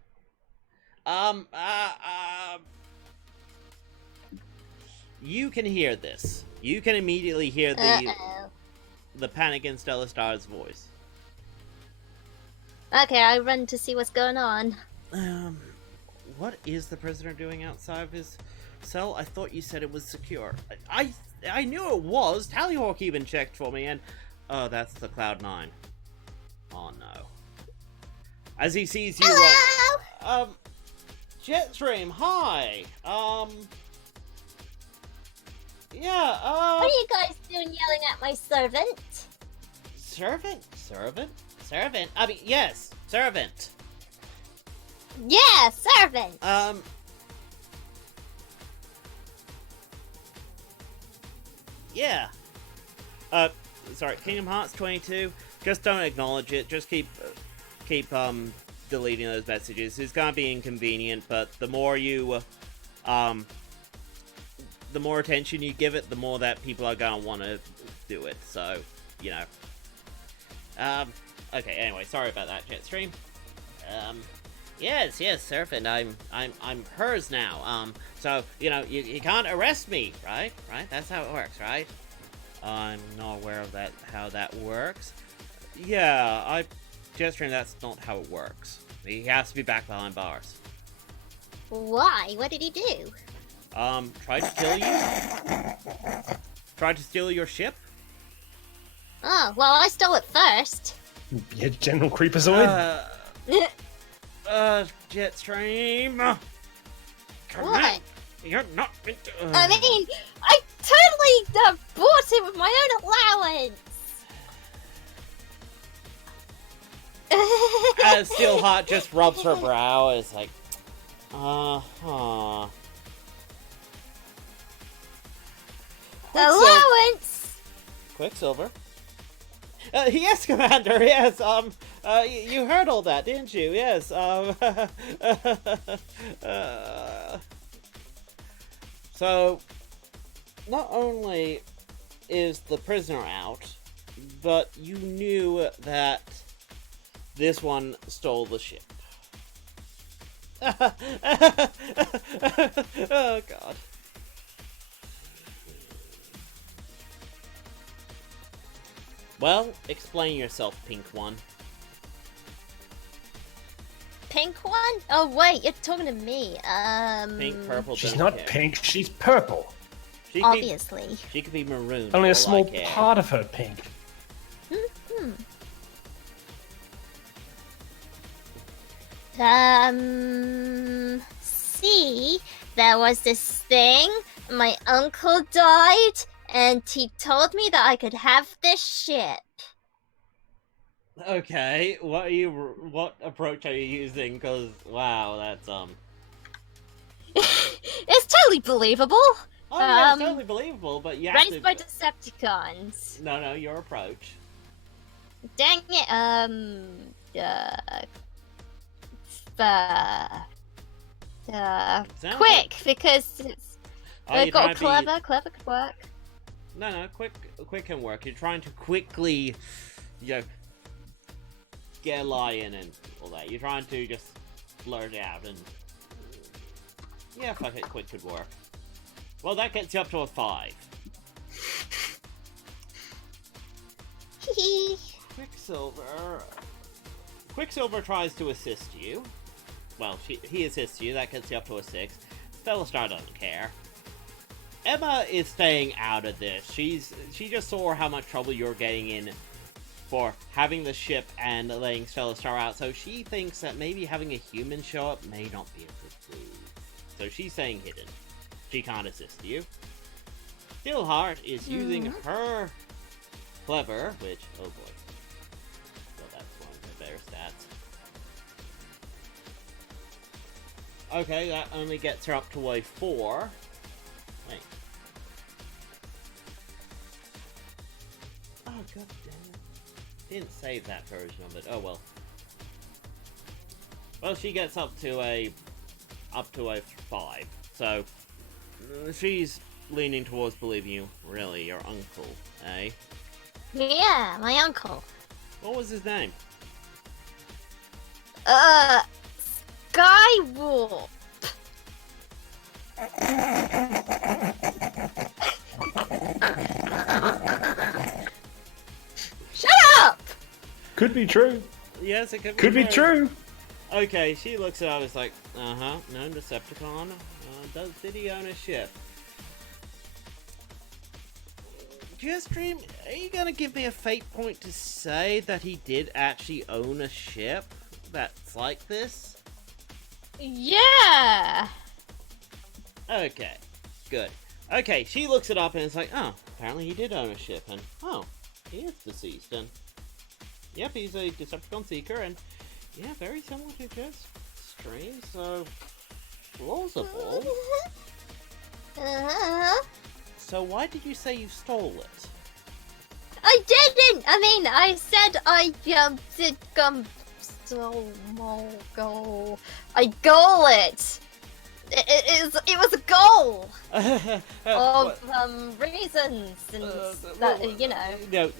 You can hear this. You can immediately hear the panic in Stellar Star's voice. Okay, I run to see what's going on. What is the prisoner doing outside of his cell? I thought you said it was secure. I knew it was. Tallyhawk even checked for me, and... Oh, that's the Cloud9. Oh, no. As he sees you... Hello! JetStream, hi! Yeah, What are you guys doing yelling at my servant? Servant? I mean, yes, servant. Yeah, servant! Yeah. Sorry, Kingdom Hearts 22, just don't acknowledge it, just keep deleting those messages. It's gonna be inconvenient, but the more you, the more attention you give it, the more that people are gonna want to do it, so, you know. Okay, anyway, sorry about that, JetStream. Yes, Serpent, I'm hers now, so, you know, you can't arrest me, right? That's how it works, right? I'm not aware of that, how that works. Yeah, JetStream, that's not how it works. He has to be back behind bars. Why? What did he do? Tried to kill you? Tried to steal your ship? Oh, well, I stole it first. Yeah, General Creepazoid. JetStream. Come What? on. You're not meant to... I mean, I totally bought it with my own allowance. As Steelheart just rubs her brow, it's like, uh-huh. Allowance? Quicksilver? Yes, Commander, yes, you heard all that, didn't you? Yes, So, not only is the prisoner out, but you knew that this one stole the ship. Oh, God. Well, explain yourself, Pink One. Pink one? Oh, wait, you're talking to me. Pink, purple, She's don't not care. pink, she's purple. She could Obviously. she could be maroon. Only a for all small I care. part of her pink. See, there was this thing, my uncle died, and he told me that I could have this ship. Okay, what approach are you using? Cause wow, that's It's totally believable. Oh, yeah, it's totally believable, but you have Raised to... by Decepticons. No, your approach. Dang it, Sounds quick, because it's... Oh, you're got trying to clever could work. No, quick can work. You're trying to quickly, you know, get a lie in and all that. You're trying to just blurt it out and... Yeah, fuck it, quick could work. Well, that gets you up to a 5. Quicksilver tries to assist you. Well, he assists you. That gets you up to a 6. Stellar Star doesn't care. Emma is staying out of this. She just saw how much trouble you're getting in for having the ship and laying Stellar Star out, so she thinks that maybe having a human show up may not be a good move. So she's staying hidden. She can't assist you. Steelheart is using her clever, which, oh boy. Well, that's one of the better stats. Okay, that only gets her up to a 4. Wait. Oh, god damn it. Didn't save that version of it. Oh well. Well, she gets up to a 5. So she's leaning towards believing you. Really, your uncle, eh? Yeah, my uncle. What was his name? Skywalk. Shut up! Could be true. Yes, it Could be true. Okay, she looks at it, I was like, known Decepticon. Did he own a ship? JetStream, are you gonna give me a fate point to say that he did actually own a ship that's like this? Yeah. Okay, good. Okay, she looks it up and it's like, oh, apparently he did own a ship, and oh, he is deceased, and yep, he's a Decepticon Seeker, and yeah, very similar to JetStream, so plausible. So why did you say you stole it? I didn't! I mean, I said I did go. I goal it! It was a goal! Of reasons and that, you know. You know,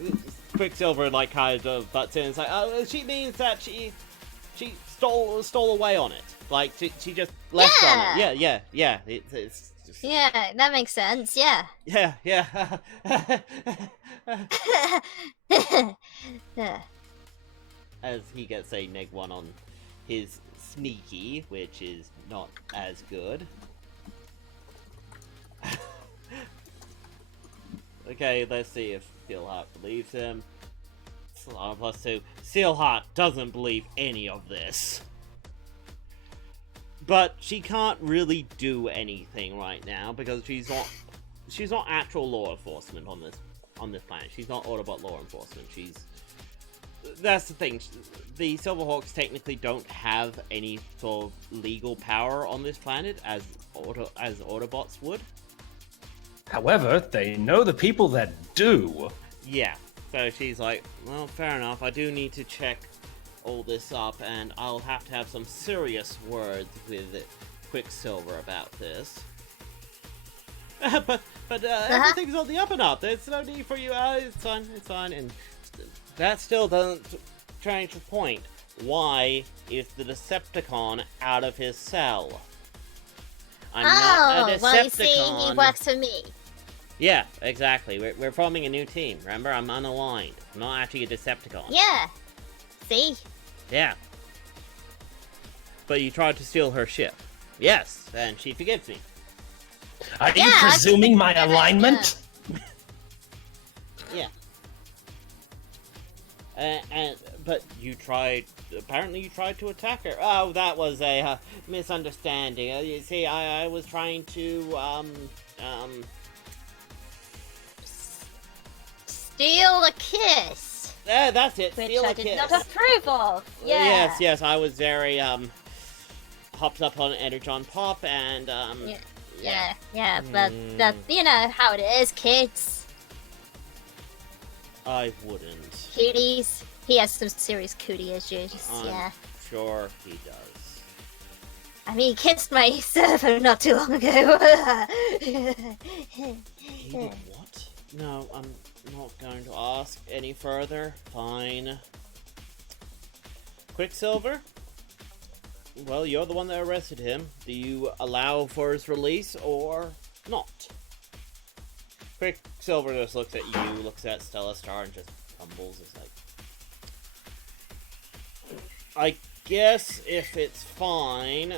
Quicksilver like kind of butts in and is like, oh, she means that she stole away on it. Like she just left on it. Yeah. It's just... Yeah, that makes sense. Yeah. Yeah. As he gets a -1 on his sneaky, which is not as good. Okay, let's see if Steelheart believes him. +2. Steelheart doesn't believe any of this. But she can't really do anything right now because she's not actual law enforcement on this planet. She's not Autobot law enforcement. That's the thing. The Silverhawks technically don't have any sort of legal power on this planet as Autobots would. However, they know the people that do. Yeah. So she's like, well, fair enough. I do need to check all this up, and I'll have to have some serious words with Quicksilver about this. but everything's on the up and up. There's no need for you. It's fine. And that still doesn't change the point. Why is the Decepticon out of his cell? I'm not a Decepticon. Well, you see, he works for me. Yeah, exactly. We're forming a new team. Remember, I'm unaligned. I'm not actually a Decepticon. Yeah. See? Yeah. But you tried to steal her ship. Yes, and she forgives me. Are you presuming my alignment? Yeah. But you tried. Apparently, you tried to attack her. Oh, that was a misunderstanding. You see, I was trying to steal a kiss. That's it. Which Steal I a did kiss. not approve of. Yeah. Yes. I was very hopped up on Energon Pop and Yeah. But that, you know how it is, kids. I wouldn't. Cuties. He has some serious cootie issues. I'm sure he does. I mean, he kissed my server not too long ago. He did what? No, I'm not going to ask any further. Fine. Quicksilver? Well, you're the one that arrested him. Do you allow for his release or not? Quicksilver just looks at you, looks at Stellar Star, and just fumbles. It's like, I guess if it's fine,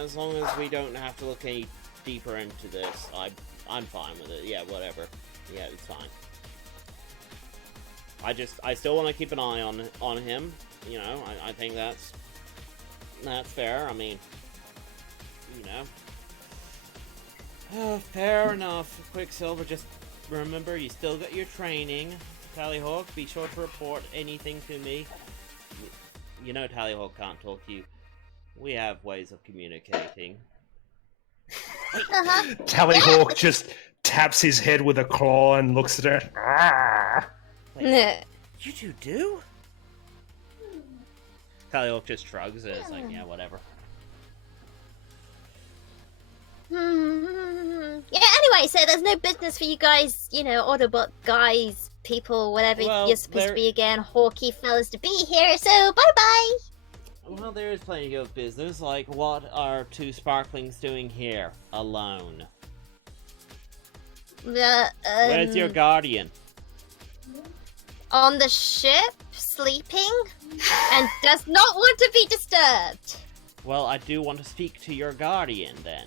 as long as we don't have to look any deeper into this, I'm fine with it. Yeah, whatever. Yeah, it's fine. I still want to keep an eye on him. You know, I think that's fair. I mean, you know. Oh, fair enough. Quicksilver, just remember, you still got your training. Tallyhawk, be sure to report anything to me. You know Tallyhawk can't talk to you. We have ways of communicating. Tallyhawk just taps his head with a claw and looks at her. Like, you two do? Tallyhawk just shrugs and it's like, yeah, whatever. Yeah, anyway, so there's no business for you guys, you know, Autobot guys, people, whatever Well, you're supposed to be again, hawky fellas to be here, so bye-bye! Well, there is plenty of business, like what are two sparklings doing here, alone? Where's your guardian? On the ship, sleeping, and does not want to be disturbed. Well, I do want to speak to your guardian, then.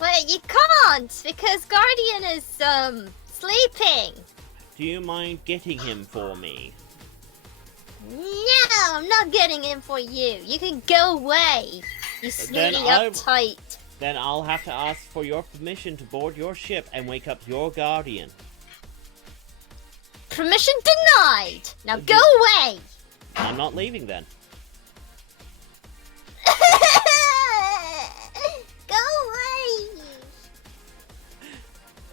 But you can't, because Guardian is, sleeping. Do you mind getting him for me? No, I'm not getting him for you. You can go away, you snooty uptight. Then I'll have to ask for your permission to board your ship and wake up your guardian. Permission denied! Now go away! I'm not leaving then. Go away!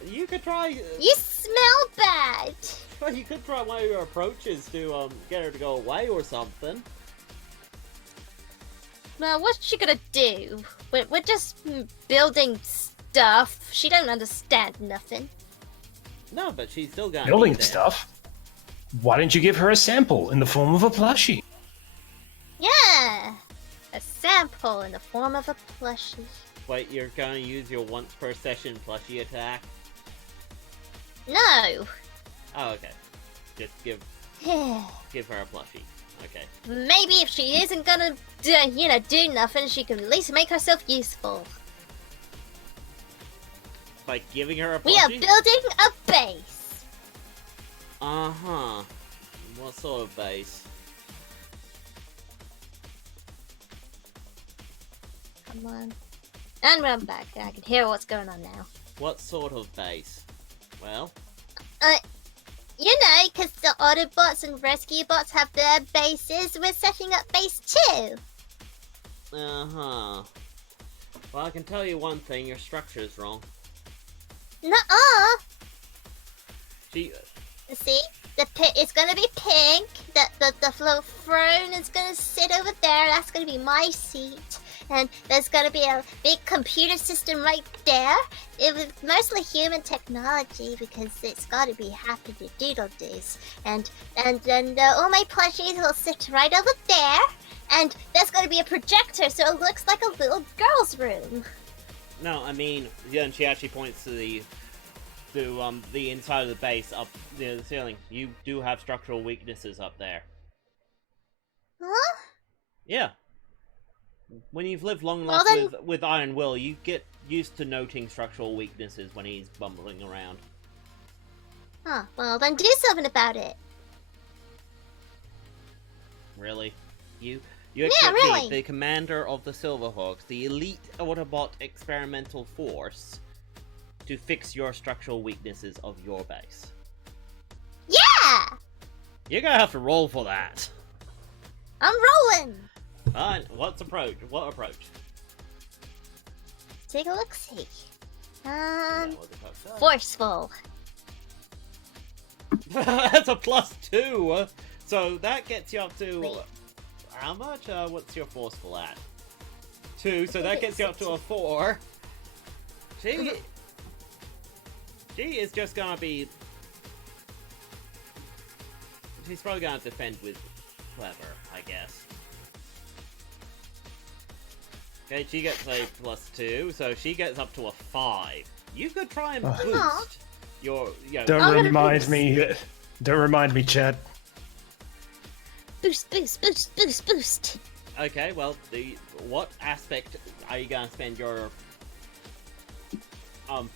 You could try... You smell bad! Well, you could try one of your approaches to get her to go away or something. Well, what's she gonna do? We're just building stuff. She don't understand nothing. No, but she's still gonna Building be there. stuff? Why didn't you give her a sample in the form of a plushie? Yeah! A sample in the form of a plushie. Wait, you're gonna use your once per session plushie attack? No! Oh, okay. Just give her a plushie. Okay. Maybe if she isn't gonna, do nothing, she can at least make herself useful. By giving her a plushie? We are building a base. Uh-huh. What sort of base? Come on. And run back. I can hear what's going on now. What sort of base? Well? You know, because the Autobots and Rescue Bots have their bases, we're setting up base 2. Uh-huh. Well, I can tell you one thing, your structure is wrong. Nuh-uh! She... See? The pit is gonna be pink, the throne is gonna sit over there, that's gonna be my seat. And there's gonna be a big computer system right there. It was mostly human technology because it's gotta be happy to doodle doos. And then all my plushies will sit right over there. And there's gonna be a projector so it looks like a little girl's room. No, I mean, yeah, and she actually points to the inside of the base up near the ceiling. You do have structural weaknesses up there. Huh? Yeah. When you've lived long Well, enough then- with Iron Will, you get used to noting structural weaknesses when he's bumbling around. Huh, well then do something about it. Really? You expect me, really. the commander of the Silverhawks, the elite Autobot experimental force, to fix your structural weaknesses of your base? Yeah! You're gonna have to roll for that. I'm rolling! Fine. What approach? Take a look-see. Yeah, what's approach? Forceful. That's a +2! So that gets you up to... Wait. How much? What's your forceful at? 2, so that gets you up to a 4. She is just gonna be... She's probably gonna defend with clever, I guess. Okay, she gets a +2, so she gets up to a 5. You could try and boost your... Don't remind me. Don't remind me, Chad. Boost, boost, boost, boost, boost. Okay, well, what aspect are you gonna spend your fate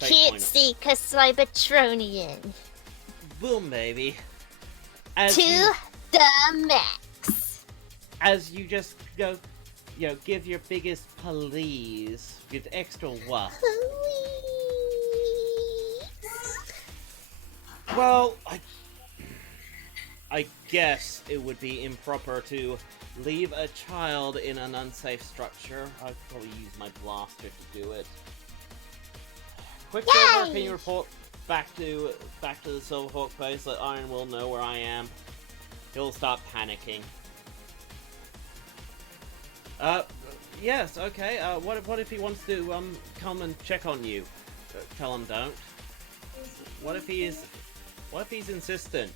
Can't point see cause Cybertronian. on? Boom, baby. As To you, the max. as you just go, give your biggest please with extra what? Well, I guess it would be improper to leave a child in an unsafe structure. I'd probably use my blaster to do it. Quicksilver, Yay! can you report back to the Silverhawk base? Let Iron Will know where I am. He'll start panicking. Yes, okay. What if he wants to come and check on you? Tell him don't. What if he's insistent?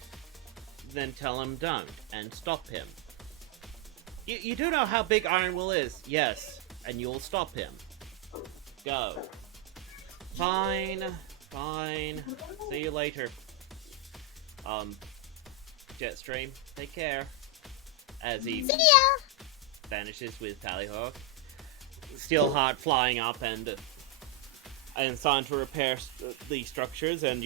Then tell him don't and stop him. You do know how big Iron Will is, yes, and you'll stop him. Go. Fine. See you later. JetStream, take care. As he See ya. vanishes with Tallyhawk. Steelheart flying up and starting to repair the structures, and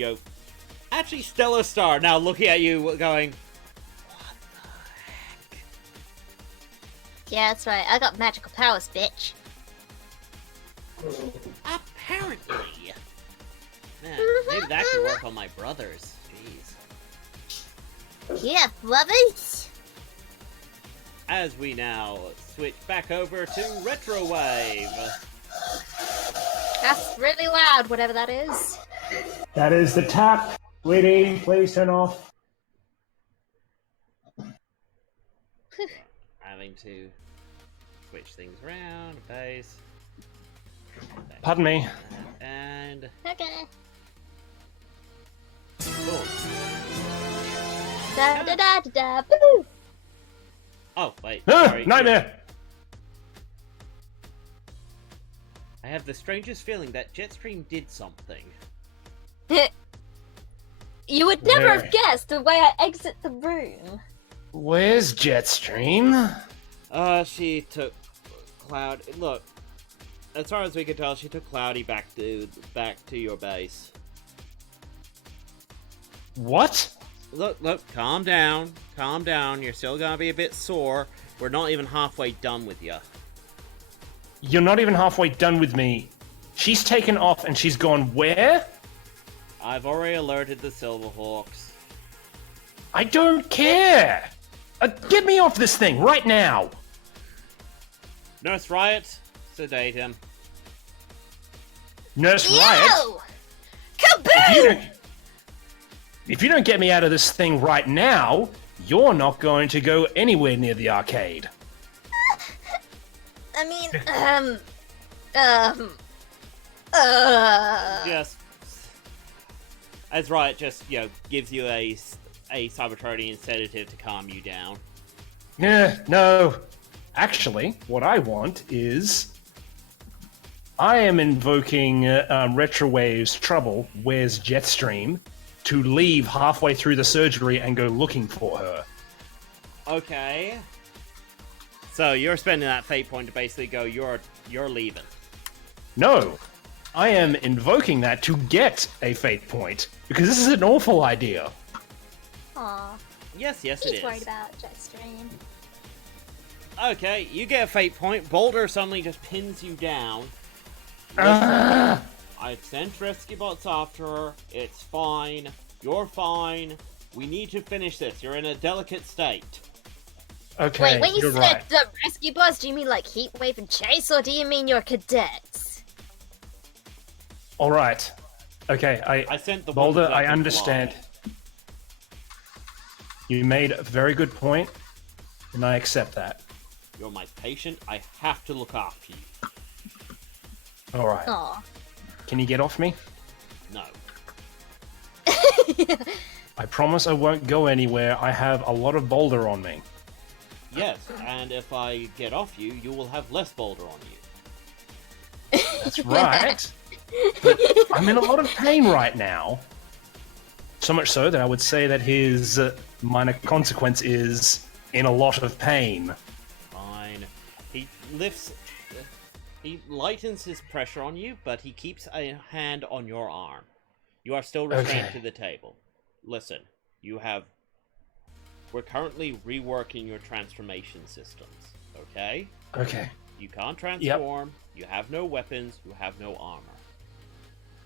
actually Stellar Star now looking at you going, what the heck? Yeah, that's right. I got magical powers, bitch. Apparently. Man, maybe that could work on my brothers. Jeez. Yeah, brothers. As we now switch back over to Retrowave. That's really loud, whatever that is. That is the tap. Sweetie, please turn off. Having to switch things around, base. Pardon me. And Okay. boom. Da da da da da. Boo. Oh, wait. Ah, Sorry. nightmare! I have the strangest feeling that JetStream did something. You would never Where? have guessed the way I exit the room. Where's JetStream? She took Cloud. Look, as far as we can tell, she took Cloudy back to your base. What? Look, calm down. You're still gonna be a bit sore. We're not even halfway done with you. You're not even halfway done with me. She's taken off and she's gone where? I've already alerted the Silverhawks. I don't care! Get me off this thing right now! Nurse Riot, sedate him. Nurse Riot? Yo! Kaboom! If you don't get me out of this thing right now, you're not going to go anywhere near the arcade. I mean, Just as Riot just gives you a Cybertronian sedative to calm you down. No. Actually, what I want is... I am invoking Retrowave's Trouble, Where's JetStream, to leave halfway through the surgery and go looking for her. Okay. So you're spending that fate point to basically go, you're leaving. No, I am invoking that to get a fate point, because this is an awful idea. aw, Yes, it he's is. worried about JetStream. Okay, you get a fate point. Boulder suddenly just pins you down. Ah! I've sent rescue bots after her. It's fine. You're fine. We need to finish this. You're in a delicate state. Okay, Wait, when you you're said right. the rescue bots, do you mean like Heatwave and Chase, or do you mean your cadets? All right. Okay, I sent the Boulder, ones that I can understand. fly. You made a very good point, and I accept that. You're my patient. I have to look after you. All right. Aw. Can you get off me? No. I promise I won't go anywhere. I have a lot of Boulder on me. Yes, and if I get off you, you will have less boulder on you. That's right. But I'm in a lot of pain right now. So much so that I would say that his minor consequence is in a lot of pain. Fine. He lightens his pressure on you, but he keeps a hand on your arm. You are still restrained to the table. Listen, we're currently reworking your transformation systems, okay? Okay. You can't transform, you have no weapons, you have no armor.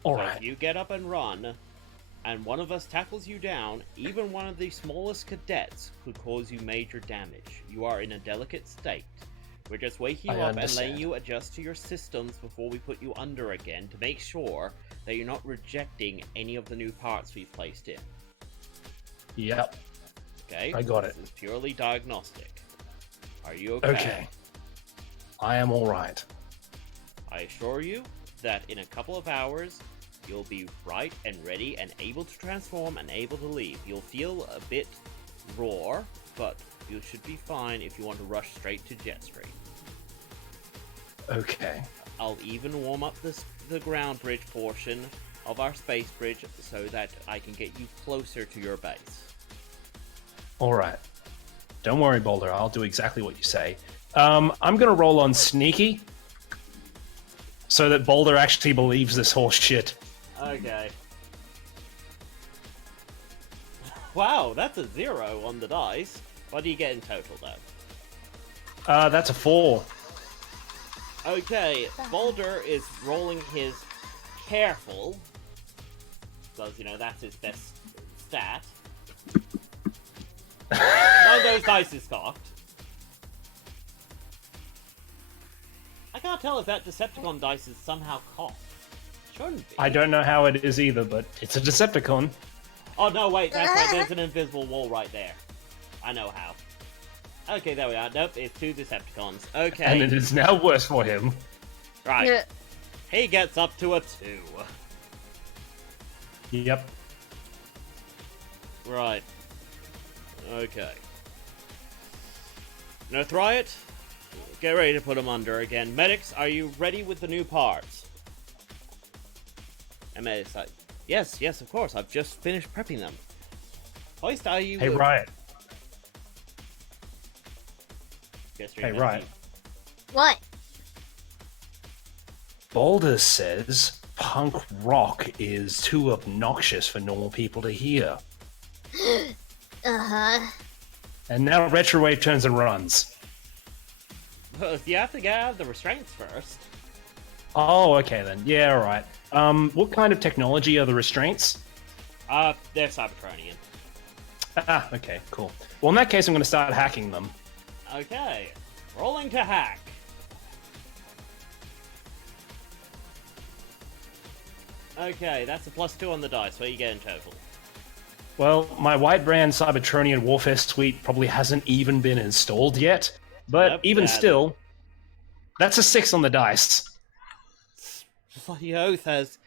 Alright. If you get up and run, and one of us tackles you down, even one of the smallest cadets could cause you major damage. You are in a delicate state. We're just waking you up and letting you adjust to your systems before we put you under again to make sure that you're not rejecting any of the new parts we've placed in. Yep. Okay? I got it. This is purely diagnostic. Are you okay? Okay. I am alright. I assure you that in a couple of hours, you'll be right and ready and able to transform and able to leave. You'll feel a bit raw, but you should be fine if you want to rush straight to JetStream. Okay. I'll even warm up the ground bridge portion of our space bridge so that I can get you closer to your base. Alright. Don't worry, Boulder. I'll do exactly what you say. I'm gonna roll on sneaky so that Boulder actually believes this horse shit. Okay. Wow, that's a 0 on the dice. What do you get in total, though? That's a 4. Okay, Boulder is rolling his careful, because, that's his best stat. One of those dice is cocked. I can't tell if that Decepticon dice is somehow cocked. Shouldn't be. I don't know how it is either, but it's a Decepticon. Oh, no, wait, that's right, there's an invisible wall right there. I know how. Okay, there we are. Nope, it's 2 Decepticons. Okay. And it is now worse for him. Right. Yeah. He gets up to a 2. Yep. Right. Okay. Now, Riot, get ready to put him under again. Medics, are you ready with the new parts? And Medic's like, yes, of course. I've just finished prepping them. Hoist, are you... Hey, Riot. Hey, Riot. What? Boulder says punk rock is too obnoxious for normal people to hear. Uh-huh. And now Retrowave turns and runs. Well, you have to get out of the restraints first. Oh, okay then. Yeah, alright. What kind of technology are the restraints? They're Cybertronian. Ah, okay, cool. Well, in that case, I'm going to start hacking them. Okay. Rolling to hack. Okay, that's a +2 on the dice. What do you get in total? Well, my white brand Cybertronian Warfare Suite probably hasn't even been installed yet, but Yep, even bad. still, that's a 6 on the dice. Bloody oath has...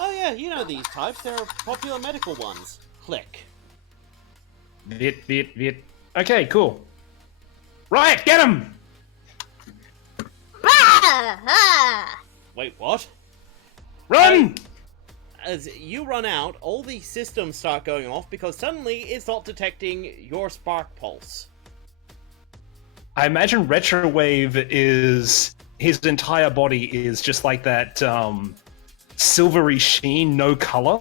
Oh yeah, you know these types. They're popular medical ones. Click. Vit. Okay, cool. Riot, get him! Ah! Wait, what? Run! As you run out, all the systems start going off because suddenly it's not detecting your spark pulse. I imagine Retrowave is... his entire body is just like that, silvery sheen, no color.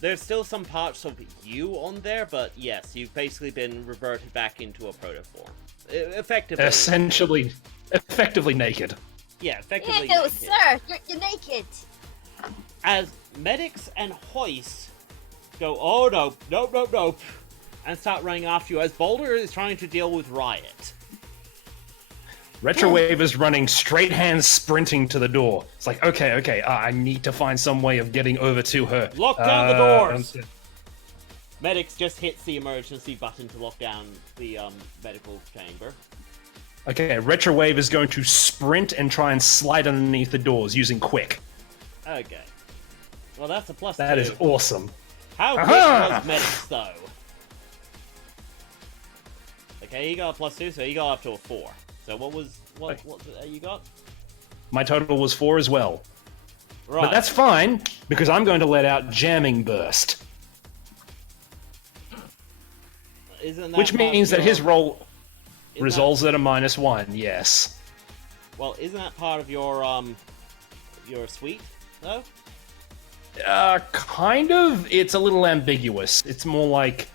There's still some parts of you on there, but yes, you've basically been reverted back into a protoform. Effectively. Effectively naked. Yeah, effectively Ew, naked. sir, you're naked. As medics and hoists go, oh nope, and start running after you as Boulder is trying to deal with Riot. Retrowave is running straight hands sprinting to the door. It's like, okay, I need to find some way of getting over to her. Lock down the doors! Medics just hits the emergency button to lock down the medical chamber. Okay, Retrowave is going to sprint and try and slide underneath the doors using Quick. Okay. Well, that's a +2. That is awesome. How quick Aha! was medics, though? Okay, he got a +2, so he got up to a 4. So what you got? My total was 4 as well. Right. But that's fine, because I'm going to let out Jamming Burst. Isn't Which part of means that your- his roll isn't resolves at a -1, yes. Well, isn't that part of your suite, though? Kind of. It's a little ambiguous. It's more like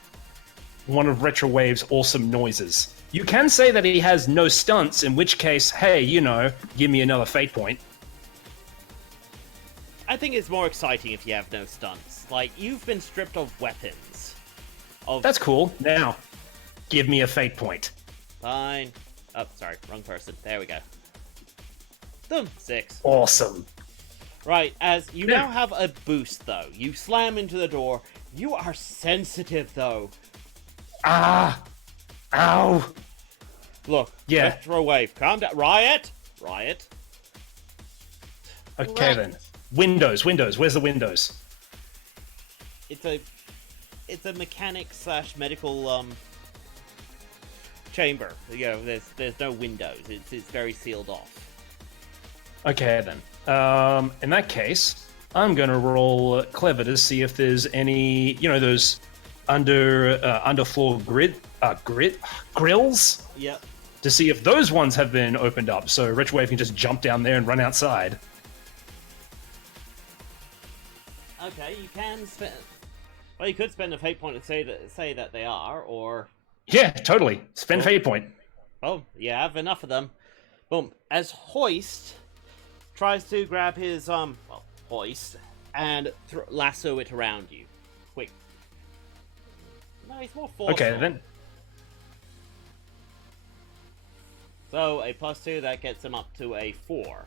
one of Retrowave's awesome noises. You can say that he has no stunts, in which case, hey, you know, give me another fate point. I think it's more exciting if you have no stunts. Like, you've been stripped of weapons. That's cool. Now, give me a fate point. Fine. Oh, sorry, wrong person. There we go. Boom, 6. Awesome. Right, as you now have a boost, though. You slam into the door. You are sensitive, though. Ah! Ow! Look, Yeah. Retrowave, calm down. Riot! Riot. Okay Right. then. Windows. Where's the windows? It's a mechanic / medical chamber. You know, there's no windows. It's very sealed off. Okay then. In that case, I'm gonna roll clever to see if there's any, you know, those underfloor grills, Yep. to see if those ones have been opened up, so Retrowave can just jump down there and run outside. Okay, you can spend. Well, you could spend a fate point and say that they are, or Yeah, totally. Spend fate point. oh, you have enough of them. Boom. As Hoist tries to grab his hoist and lasso it around you. Quick. No, he's more forceful. Okay then. So a +2 that gets him up to a 4.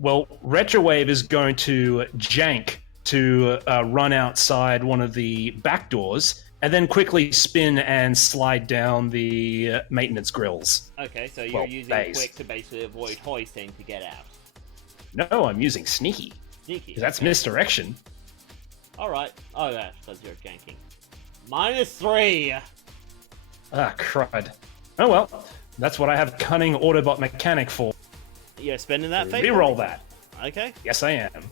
Well, Retrowave is going to jank to run outside one of the back doors, and then quickly spin and slide down the maintenance grills. Okay, so you're using bays. quick to basically avoid hoisting to get out. No, I'm using sneaky, Sneaky. 'cause that's okay. misdirection. Alright. Oh, yeah, because you're janking. -3! Ah, crud. Oh well, that's what I have Cunning Autobot Mechanic for. You're spending that fate Reroll point? that. Okay. Yes, I am.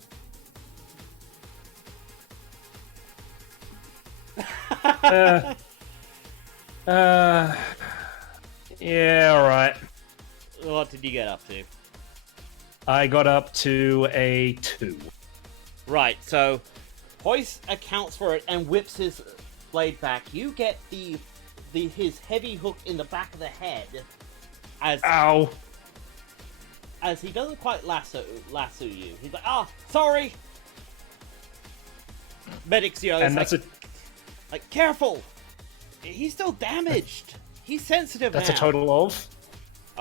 Yeah, alright. What did you get up to? I got up to a 2. Right, so Hoist accounts for it and whips his blade back. You get his heavy hook in the back of the head Ow! as he doesn't quite lasso you. He's like, "Ah, sorry." Medics, you know, And it's that's like careful. He's still damaged. He's sensitive that's now. a total of...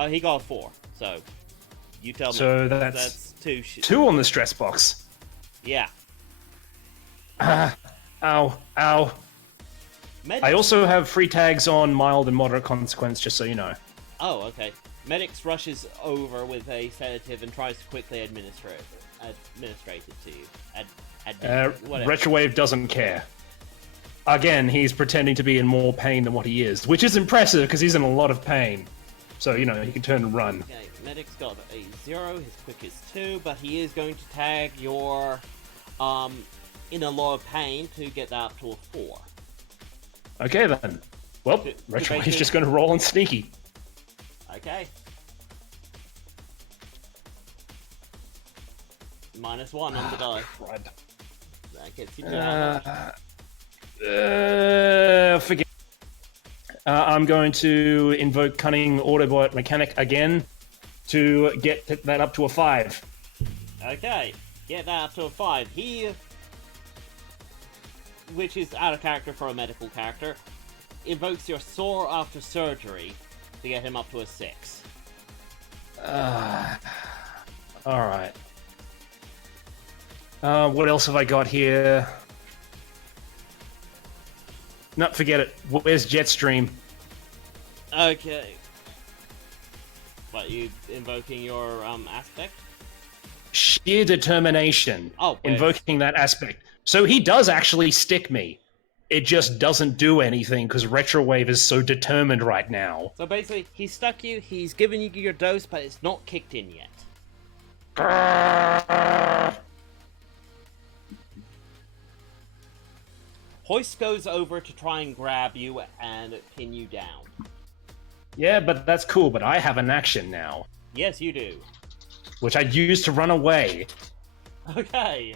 He got a 4. So you tell me. So that's 2. 2 on the stress box. Yeah. Ah, ow, ow. Medics... I also have free tags on mild and moderate consequence, just so you know. Oh, okay. Medics rushes over with a sedative and tries to quickly administrate it to you. Whatever. Retrowave doesn't care. Again, he's pretending to be in more pain than what he is, which is impressive because he's in a lot of pain. So, you know, he can turn and run. Okay, Medic's got a 0, his quick is 2, but he is going to tag your in a lot of pain to get that up to a 4. Okay, then. Well, Retrowave's just going to roll on sneaky. Okay. -1 on the die. Crud. That gets you down. Forget. I'm going to invoke Cunning Autobot Mechanic again to get that up to a 5. Okay, get that up to a 5. He, which is out of character for a medical character, invokes your sore after surgery to get him up to a 6. Alright. What else have I got here? No, forget it. Where's JetStream? Okay. What, you invoking your aspect? Sheer determination. Oh, where's- Invoking that aspect. So he does actually stick me. It just doesn't do anything because Retrowave is so determined right now. So basically, he stuck you, he's given you your dose, but it's not kicked in yet. Hoist goes over to try and grab you and pin you down. Yeah, but that's cool, but I have an action now, Yes, you do. which I'd use to run away. Okay.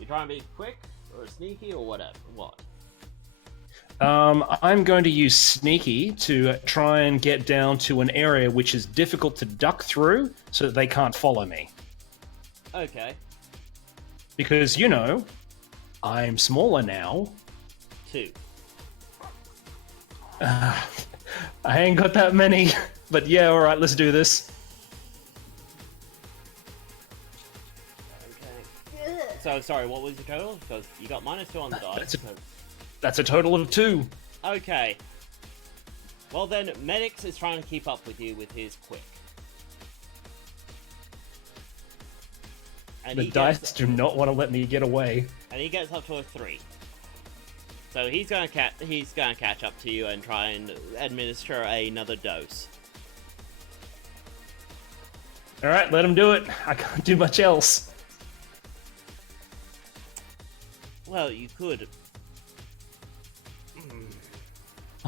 You trying to be quick or sneaky or whatever? What? I'm going to use Sneaky to try and get down to an area which is difficult to duck through so that they can't follow me. Okay. Because, you know, I'm smaller now. 2. I ain't got that many, but yeah, alright, let's do this. Okay. So, sorry, what was your total? Because you got -2 on the dice. That's a total of 2. Okay. Well then, Medix is trying to keep up with you with his quick. And The dice do not want to let me get away. And he gets up to a 3. So he's gonna catch up to you and try and administer another dose. Alright, let him do it. I can't do much else. Well, you could.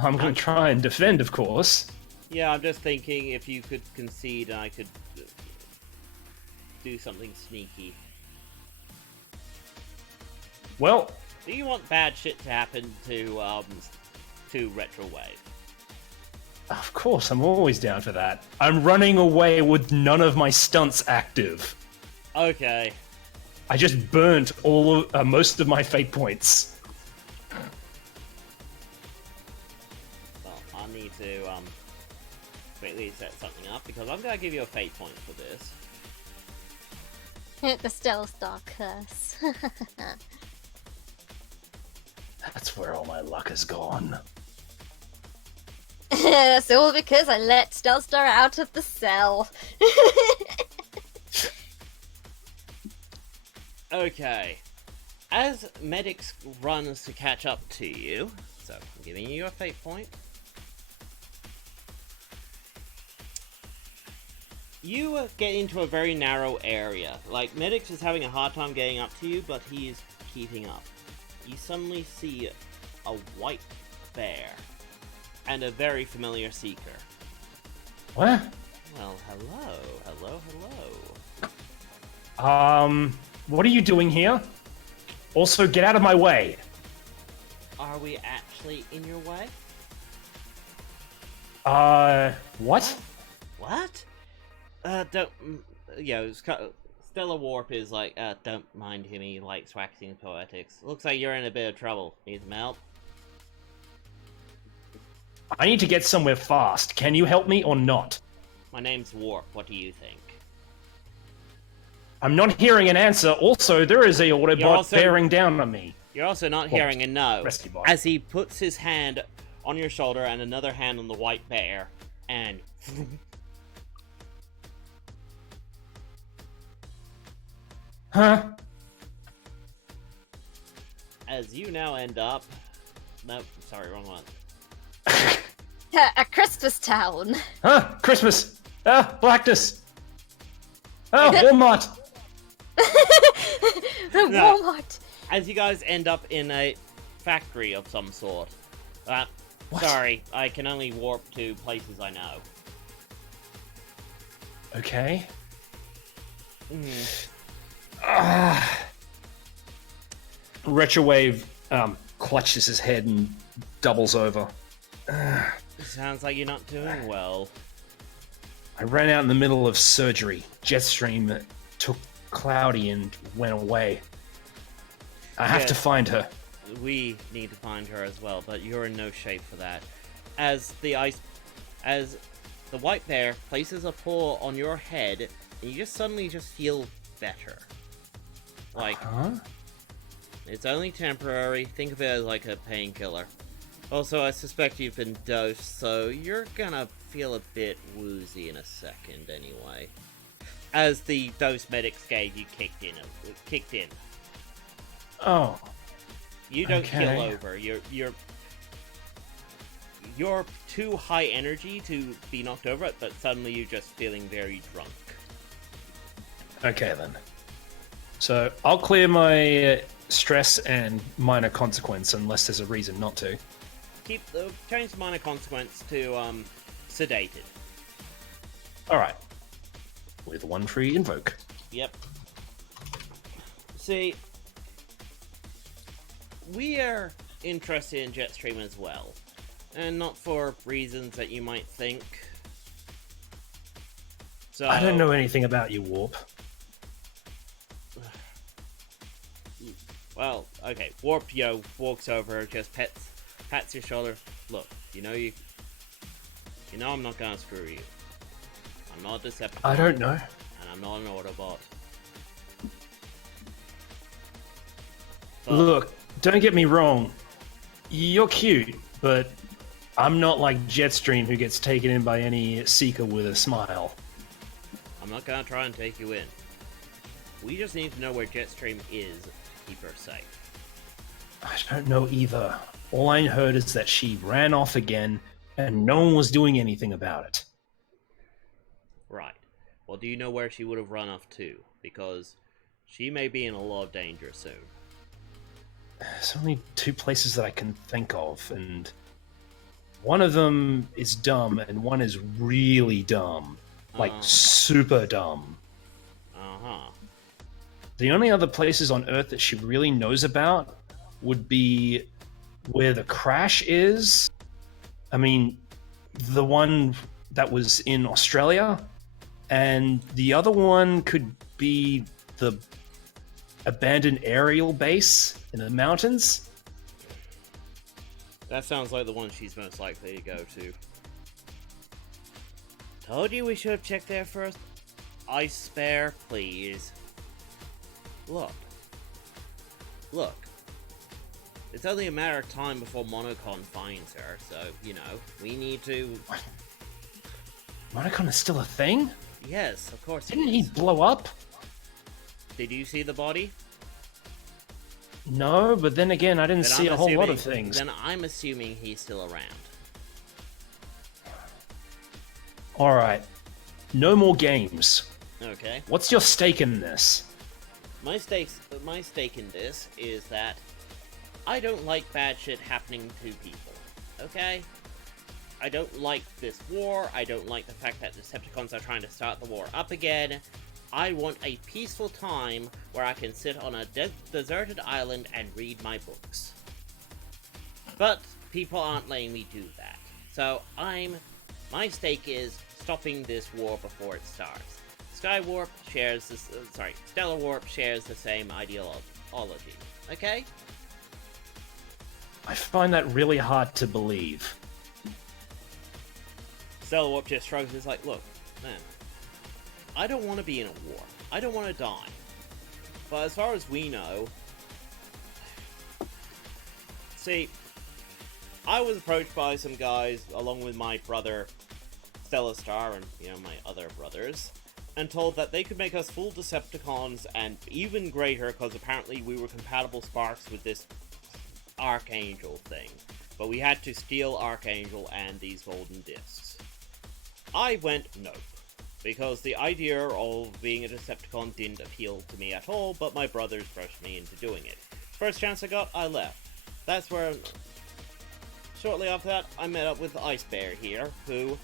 I'm going to try and defend, of course. Yeah, I'm just thinking if you could concede, I could do something sneaky. Well, Do you want bad shit to happen to Retrowave? of course, I'm always down for that. I'm running away with none of my stunts active. Okay. I just burnt most of my fate points. Well, I need to quickly set something up because I'm gonna give you a fate point for this. The Stealth Star curse. That's where all my luck is gone. That's all because I let Stealth Star out of the cell. Okay. As Medix runs to catch up to you, so I'm giving you a fate point. You get into a very narrow area. Like, Medix is having a hard time getting up to you, but he is keeping up. You suddenly see a white bear and a very familiar seeker. What? Well, hello, hello, hello. What are you doing here? Also, get out of my way. Are we actually in your way? What? What? Don't... Stellar Warp is like, don't mind him, he likes waxing poetics. Looks like you're in a bit of trouble. Need some help? I need to get somewhere fast. Can you help me or not? My name's Warp, what do you think? I'm not hearing an answer. Also, there is a Autobot also- bearing down on me. You're also not hearing a no, rescue bot. as he puts his hand on your shoulder and another hand on the white bear, and... Huh? As you now end up... Nope, sorry, wrong one. A Christmas town. Huh? Christmas. Blackness. Oh, Walmart. The No. Walmart. As you guys end up in a factory of some sort. What? Sorry, I can only warp to places I know. Okay. Mm. Retrowave clutches his head and doubles over. Sounds like you're not doing well. I ran out in the middle of surgery. JetStream took Cloudy and went away. I have to Yes. find her. We need to find her as well, but you're in no shape for that. As the white bear places a paw on your head, and you just suddenly feel better. Like, Huh? it's only temporary. Think of it as like a painkiller. Also, I suspect you've been dosed, so you're gonna feel a bit woozy in a second anyway. As the dose medics gave you kicked in. Oh. You don't Okay. kill over. You're too high energy to be knocked over, but suddenly you're just feeling very drunk. Okay, then. So I'll clear my stress and minor consequence unless there's a reason not to. Change the minor consequence to sedated. Alright. With one free invoke. Yep. See, we are interested in JetStream as well, and not for reasons that you might think. So I don't know anything about you, Warp. Well, okay. Warp walks over, just pats your shoulder. Look, you know I'm not gonna screw you. I'm not a Decepticon. I don't know. And I'm not an Autobot. But, Look, don't get me wrong. You're cute, but I'm not like Jetstream who gets taken in by any seeker with a smile. I'm not gonna try and take you in. We just need to know where Jetstream is to keep her safe. I don't know either. All I heard is that she ran off again, and no one was doing anything about it. Right. Well, do you know where she would have run off to? Because she may be in a lot of danger soon. There's only two places that I can think of, and one of them is dumb, and one is really dumb. Like, super dumb. Uh-huh. The only other places on Earth that she really knows about would be where the crash is. I mean, the one that was in Australia, and the other one could be the abandoned aerial base in the mountains. That sounds like the one she's most likely to go to. Told you we should have checked there first. Ice spare, please. Look. It's only a matter of time before Monocon finds her, so, you know, we need to... Monocon is still a thing? Yes, of course. Didn't he blow up? Did you see the body? No, but then again, I didn't see a whole lot of things. Then I'm assuming he's still around. Alright. No more games. Okay. What's your stake in this? My stake in this is that I don't like bad shit happening to people. Okay? I don't like this war. I don't like the fact that Decepticons are trying to start the war up again. I want a peaceful time where I can sit on a deserted island and read my books. But people aren't letting me do that. So my stake is stopping this war before it starts. Skywarp shares this, Stellar Warp shares the same ideology. Okay? I find that really hard to believe. Stellar Warp just shrugs. It's like, look, man, I don't want to be in a war. I don't want to die. But as far as we know, see, I was approached by some guys along with my brother Stellar Star and, you know, my other brothers, and told that they could make us full Decepticons and even greater because apparently we were compatible sparks with this Archangel thing. But we had to steal Archangel and these golden discs. I went nope, because the idea of being a Decepticon didn't appeal to me at all, but my brothers brushed me into doing it. First chance I got, I left. That's where... Shortly after that, I met up with Ice Bear here, who,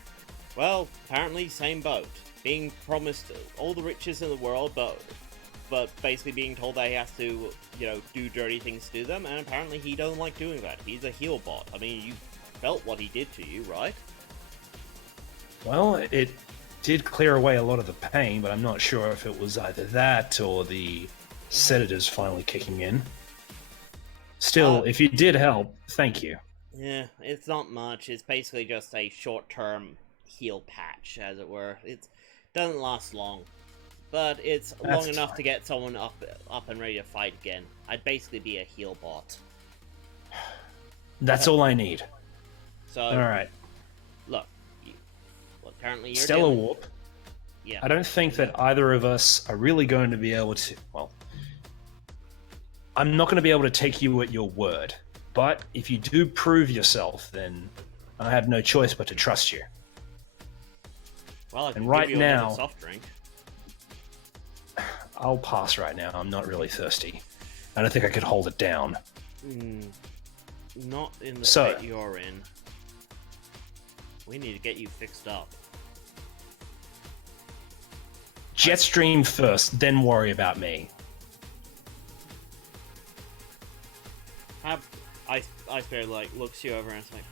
well, apparently same boat. Being promised all the riches in the world, but basically being told that he has to, you know, do dirty things to them, and apparently he doesn't like doing that. He's a heel bot. I mean, you felt what he did to you, right? Well, it did clear away a lot of the pain, but I'm not sure if it was either that or the sedatives finally kicking in. Still, if you did help, thank you. Yeah, it's not much. It's basically just a short-term heal patch, as it were. It doesn't last long, but it's long enough to get someone up and ready to fight again. I'd basically be a heal bot. That's all I need. So, alright. Look, apparently you're Stellar Warp. Yeah. I don't think that either of us are really going to be able to... Well, I'm not going to be able to take you at your word. But if you do prove yourself, then I have no choice but to trust you. Well, I can and right give you now, a soft drink. I'll pass right now. I'm not really thirsty. I don't think I could hold it down. Not in the So- state you're in. We need to get you fixed up. JetStream first, then worry about me. Ice Bear like looks you over and it's like,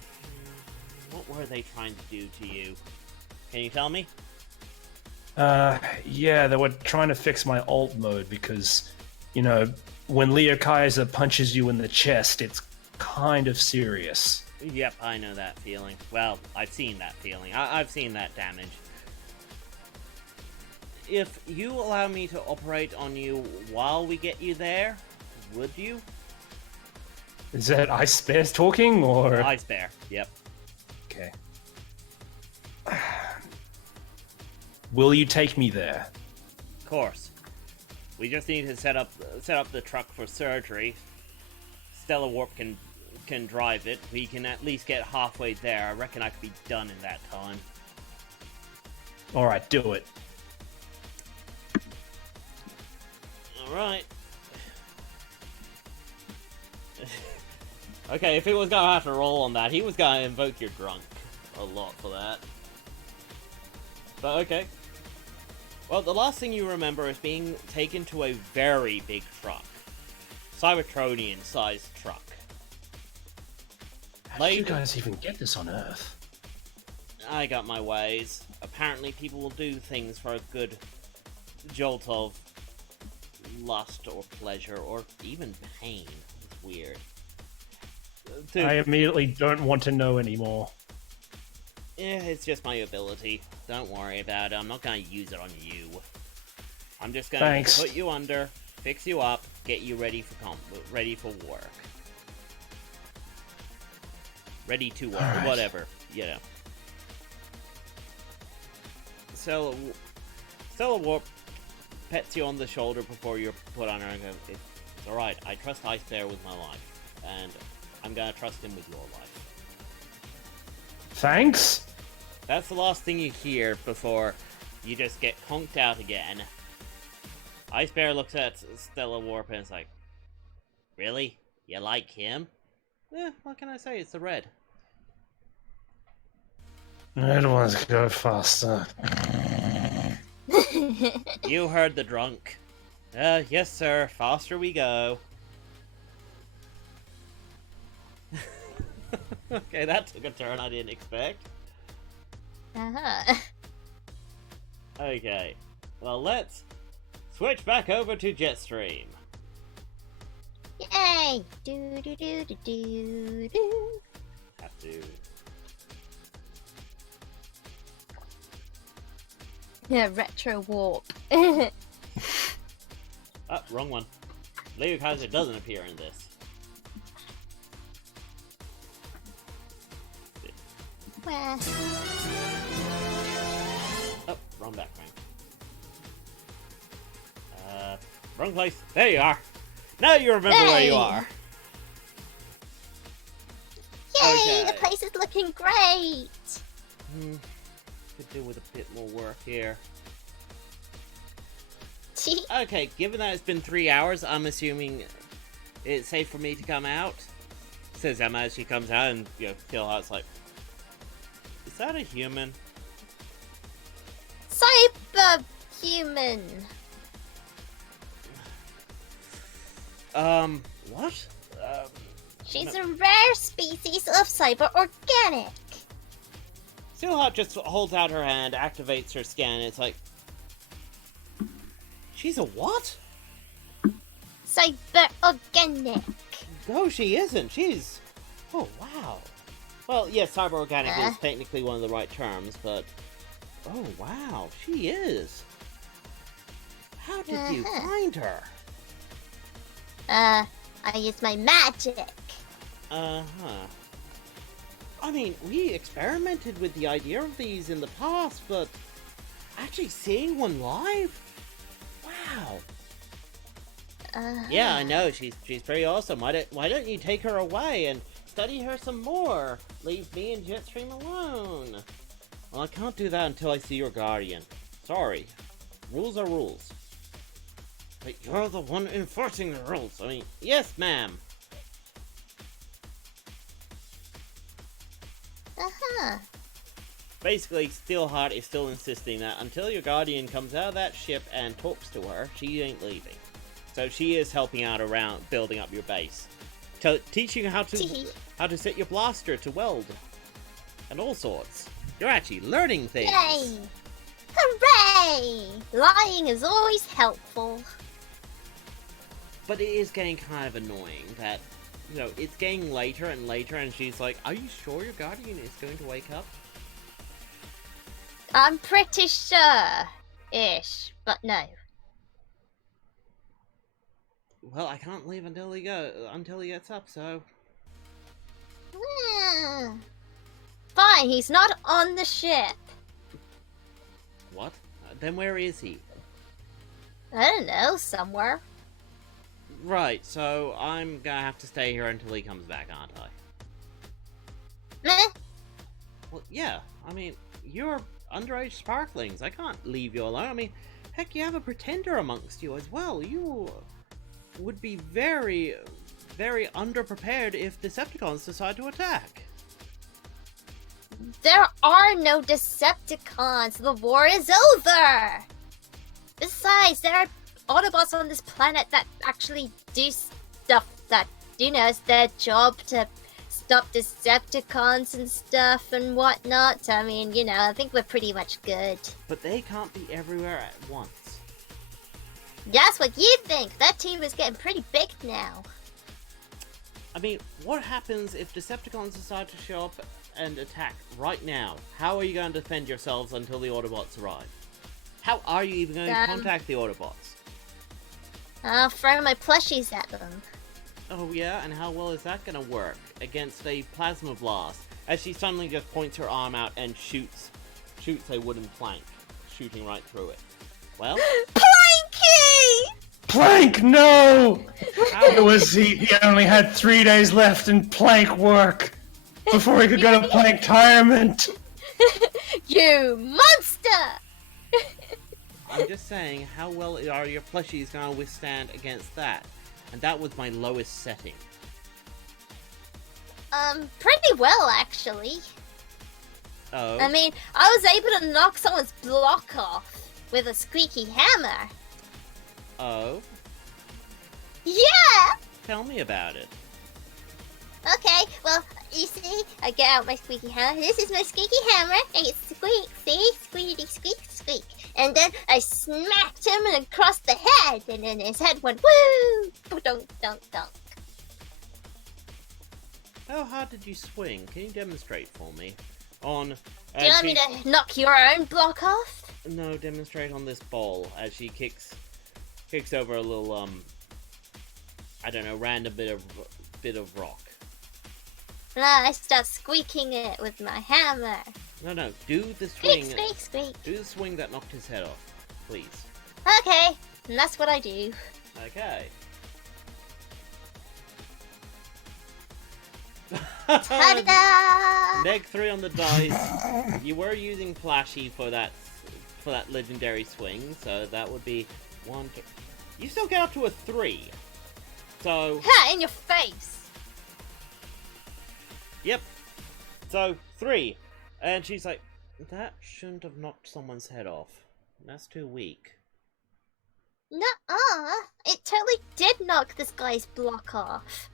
what were they trying to do to you? Can you tell me? Yeah, they were trying to fix my alt mode because, you know, when Leo Kaiser punches you in the chest, it's kind of serious. Yep, I know that feeling. Well, I've seen that feeling. I've seen that damage. If you allow me to operate on you while we get you there, would you? Is that Ice Bears talking, or...? Ice Bear, yep. Okay. Will you take me there? Of course. We just need to set up the truck for surgery. Stellar Warp can drive it. We can at least get halfway there. I reckon I could be done in that time. Alright, do it. Alright. Okay, if he was gonna have to roll on that, he was gonna invoke your drunk a lot for that. But okay. Well, the last thing you remember is being taken to a very big truck. Cybertronian-sized truck. How did you guys even get this on Earth? I got my ways. Apparently people will do things for a good jolt of lust or pleasure or even pain. It's weird. Dude, I immediately don't want to know anymore. yeah, it's just my ability. Don't worry about it. I'm not gonna use it on you. I'm just gonna Thanks. put you under, fix you up, get you ready for work. Ready to work, Alright. whatever, you know. Stella Warp pets you on the shoulder before you're put on her and goes, it's alright, I trust Ice Bear with my life, and I'm gonna trust him with your life. Thanks? That's the last thing you hear before you just get conked out again. Ice Bear looks at Stella Warp and is like, really? You like him? Eh, what can I say? It's the red. Red ones go faster. You heard the drunk. Yes sir, faster we go. Okay, that took a turn I didn't expect. Uh-huh. Okay, well let's switch back over to JetStream. Yay! Do do do do do do. Have to... Yeah, retro warp. Oh, wrong one. Leo Kaiser doesn't appear in this. Where? Oh, wrong background. Wrong place. There you are. Now you remember where you Hey! are. Yay! Okay. The place is looking great. Could do with a bit more work here. Okay, given that it's been 3 hours, I'm assuming it's safe for me to come out. Says Emma as she comes out, and Silverhawks like, is that a human? Cyberhuman. What? She's a rare species of cyber organic. Silverhawk just holds out her hand, activates her scan, and it's like, she's a what? Cyber organic. No, she isn't. She's... Oh, wow. Well, yes, cyber organic is technically one of the right terms, but... Oh, wow, she is. How did you find her? I used my magic. Uh-huh. I mean, we experimented with the idea of these in the past, but... Actually seeing one live? Wow. Yeah, I know, she's pretty awesome. Why don't you take her away and study her some more? Leave me and JetStream alone. Well, I can't do that until I see your guardian. Sorry. Rules are rules. But you're the one enforcing the rules. I mean, yes, ma'am. Uh-huh. Basically, Steelheart is still insisting that until your guardian comes out of that ship and talks to her, she ain't leaving. So she is helping out around building up your base, teaching you how to set your blaster to weld, and all sorts. You're actually learning things. Yay! Hooray! Lying is always helpful. But it is getting kind of annoying that, you know, it's getting later and later, and she's like, "Are you sure your guardian is going to wake up?" I'm pretty sure-ish, but no. Well, I can't leave until he gets up, so... Fine, he's not on the ship. What? Then where is he? I don't know, somewhere. Right, so I'm gonna have to stay here until he comes back, aren't I? Meh. Well, yeah, I mean, you're underage sparklings. I can't leave you alone. I mean, heck, you have a pretender amongst you as well. You would be very, very underprepared if Decepticons decide to attack. There are no Decepticons. The war is over. Besides, there are Autobots on this planet that actually do stuff that, you know, it's their job to stop Decepticons and stuff and whatnot. I mean, you know, I think we're pretty much good. But they can't be everywhere at once. That's what you think. That team is getting pretty big now. I mean, what happens if Decepticons decide to show up and attack right now? How are you going to defend yourselves until the Autobots arrive? How are you even going to contact the Autobots? I'll throw my plushies at them. Oh yeah, and how well is that going to work against a plasma blast? As she suddenly just points her arm out and shoots a wooden plank, shooting right through it. Well, Planky! Plank, no! He only had 3 days left in plank work before he could go to plank retirement. You monster! I'm just saying, how well are your plushies going to withstand against that? And that was my lowest setting. Pretty well, actually. Oh? I mean, I was able to knock someone's block off with a squeaky hammer. Oh? Yeah! Tell me about it. Okay, well, you see, I get out my squeaky hammer. This is my squeaky hammer, and it squeaks, see? Squeaky, squeak, squeak. And then I smacked him across the head, and then his head went woo! Dunk, dunk, dunk. How hard did you swing? Can you demonstrate for me? On... Do you want me to knock your own block off? No, demonstrate on this ball as she kicks over a little, I don't know, random bit of rock. I start squeaking it with my hammer. No, do the swing. Squeak, squeak, squeak. Do the swing that knocked his head off, please. Okay, and that's what I do. Okay. Ta-da! -3 on the dice. You were using Flashy for that legendary swing, so that would be 1, 2. You still get up to a 3. So. Ha! In your face. Yep. So 3, and she's like, that shouldn't have knocked someone's head off. That's too weak. Nuh-uh. It totally did knock this guy's block off.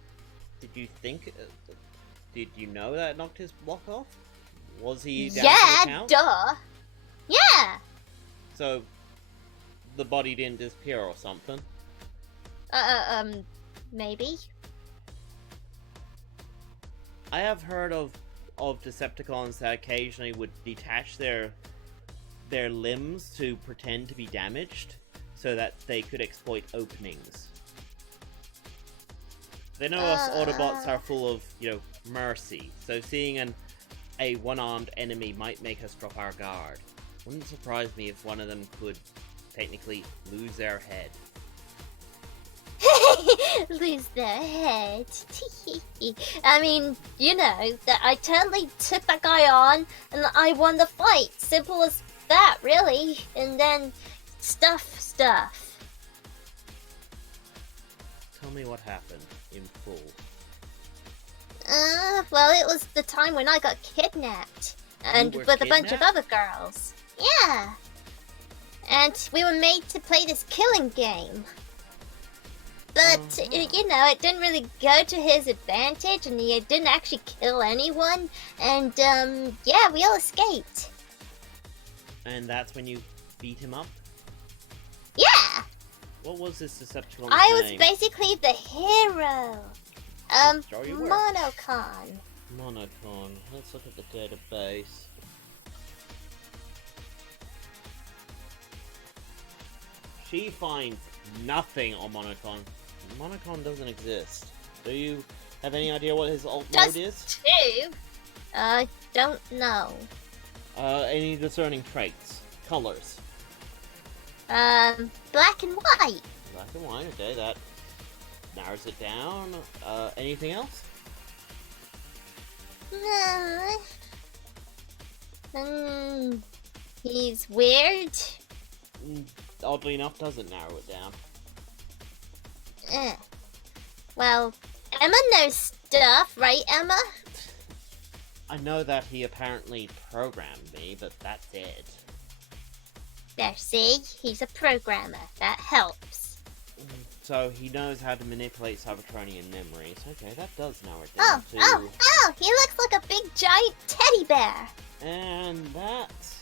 Did you think? Did you know that it knocked his block off? Was he down Yeah, to the count? duh. Yeah. So the body didn't disappear or something. Maybe. I have heard of Decepticons that occasionally would detach their limbs to pretend to be damaged, so that they could exploit openings. They know us Autobots are full of, you know, mercy, so seeing a one-armed enemy might make us drop our guard. Wouldn't surprise me if one of them could technically lose their head. Lose their head. I mean, you know, that I totally took that guy on and I won the fight. Simple as that, really. And then stuff. Tell me what happened in full. Well, it was the time when I got kidnapped. And were with a bunch of kidnapped? other girls. Yeah. And we were made to play this killing game. But, you know, it didn't really go to his advantage, and he didn't actually kill anyone. And, yeah, we all escaped. And that's when you beat him up? Yeah! What was this Decepticon's I was name? basically the hero. Sure you were. Monocon. Monocon. Let's look at the database. She finds nothing on Monocon. Monocon doesn't exist. Do you have any idea what his alt mode is? Two? Don't know. Any discerning traits? Colors? Black and white. Black and white, okay, that narrows it down. Anything else? He's weird. Oddly enough, doesn't narrow it down. Well, Emma knows stuff, right, Emma? I know that he apparently programmed me, but that's it. There, see? He's a programmer. That helps. So he knows how to manipulate Cybertronian memories. Okay, that does narrow it Oh, down to... he looks like a big giant teddy bear. And that's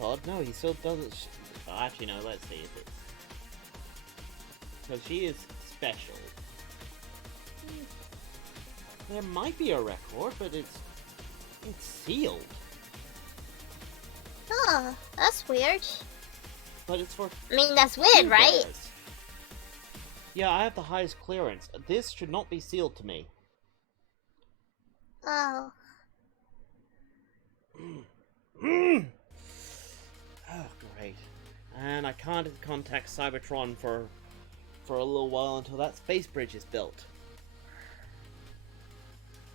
odd. No, he still doesn't... Oh, actually, no, let's see if it's... So she is special. There might be a record, but it's sealed. Oh, that's weird. But it's for... I mean, that's weird, right? bears. Yeah, I have the highest clearance. This should not be sealed to me. Oh. Oh, great. And I can't contact Cybertron for a little while until that space bridge is built.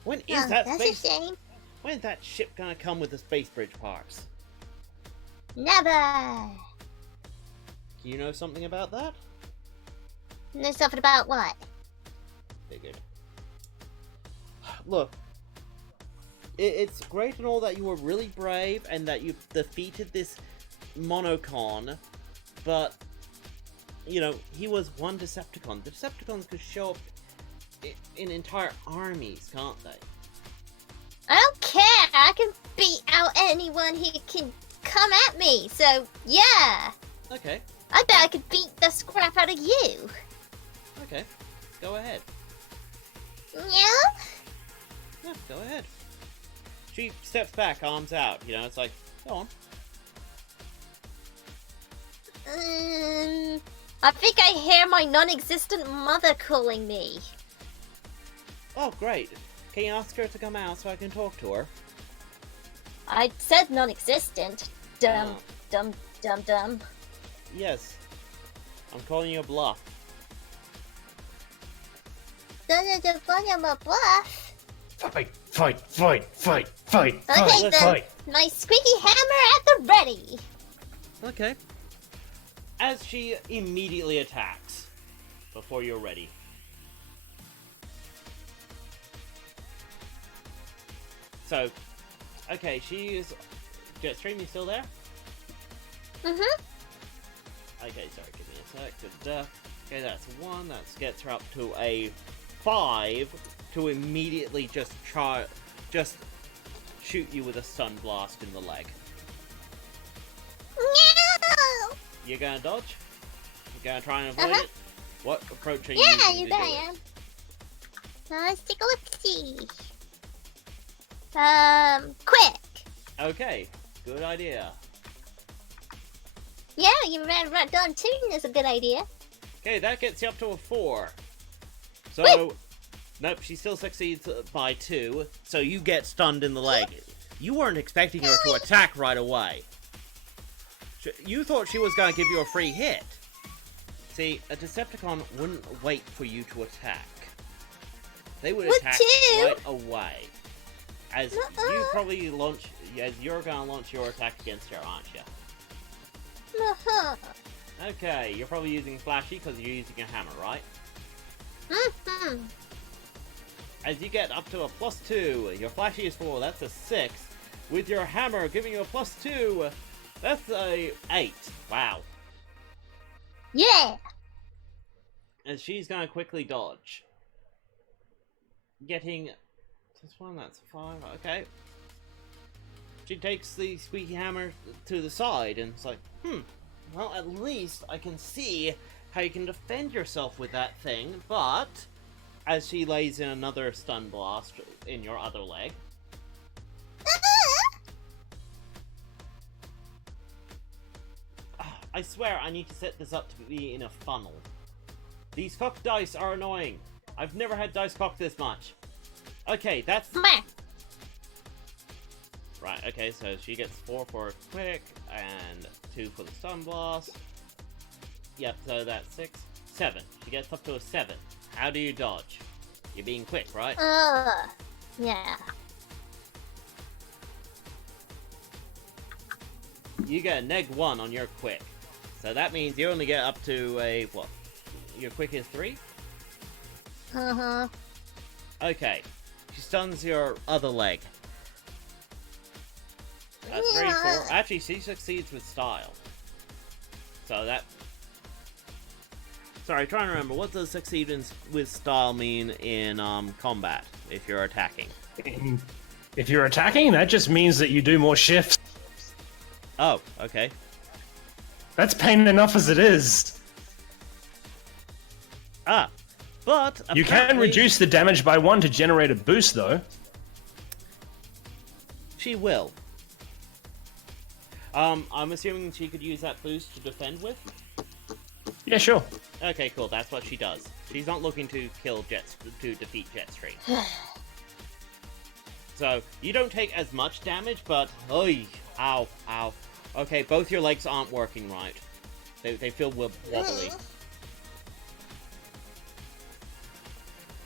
When is that that's space... a shame. When's that ship gonna come with the space bridge parts? Never. Do you know something about that? Know something about what? Figured. Look, it's great and all that you were really brave and that you defeated this Monocon, but, you know, he was one Decepticon. The Decepticons could show up in entire armies, can't they? I don't care. I can beat out anyone who can come at me. So, yeah. Okay, I bet I could beat the scrap out of you. okay. Go ahead. Yeah? Yeah, go ahead. She steps back, arms out, you know, it's like, go on. I think I hear my non-existent mother calling me. Oh, great. Can you ask her to come out so I can talk to her? I said non-existent. Dumb, Oh. dumb, dumb, dumb. Yes. I'm calling you a bluff. Don't my bluff. Fight, fight, fight, fight, fight, Okay, fight, then. fight. My squeaky hammer at the ready. Okay. As she immediately attacks before you're ready. So, okay, she is... JetStream, you still there? Mm-hmm. Okay, sorry, give me a sec. Okay, that's 1. That gets her up to a 5 to immediately just shoot you with a stun blast in the leg. No! You're gonna dodge? You're gonna try and avoid it? What approach are you Yeah, using you to do bet I it? am. Now let's take a look-see. Quick. Okay, good idea. Yeah, you ran right down too. That's a good idea. Okay, that gets you up to a 4. So, Woo! nope, she still succeeds by 2, so you get stunned in the leg. You weren't expecting her to attack right away. You thought she was going to give you a free hit. See, a Decepticon wouldn't wait for you to attack. They would What attack too? right away. As you probably launch, as you're going to launch your attack against her, aren't you? Uh-huh. Okay, you're probably using flashy because you're using a hammer, right? Mm-hmm. As you get up to a +2, your flashy is 4, that's a 6. With your hammer giving you a +2, that's a 8. Wow. Yeah! And she's gonna quickly dodge. Getting this one, that's 5, okay. She takes the squeaky hammer to the side and it's like, well, at least I can see how you can defend yourself with that thing, but as she lays in another stun blast in your other leg. I swear I need to set this up to be in a funnel. These cocked dice are annoying. I've never had dice cocked this much. Okay, that's... Right, okay, so she gets 4 for quick, and 2 for the stun blast. Yep, so that's 6. 7. She gets up to a 7. How do you dodge? You're being quick, right? Yeah. You get a -1 on your quick. So that means you only get up to a, what? Your quick is 3? Uh-huh. Okay. She stuns your other leg. That's 3, 4. Actually, she succeeds with style. So that... Sorry, trying to remember. What does succeed with style mean in combat, if you're attacking? If you're attacking, that just means that you do more shifts. Oh, okay. That's pain enough as it is. Ah, but You can reduce the damage by 1 to generate a boost, though. She will. I'm assuming she could use that boost to defend with? Yeah, sure. Okay, cool, that's what she does. She's not looking to defeat JetStream. So, you don't take as much damage, but... Oy! Ow, ow. Okay, both your legs aren't working right. They feel wobbly.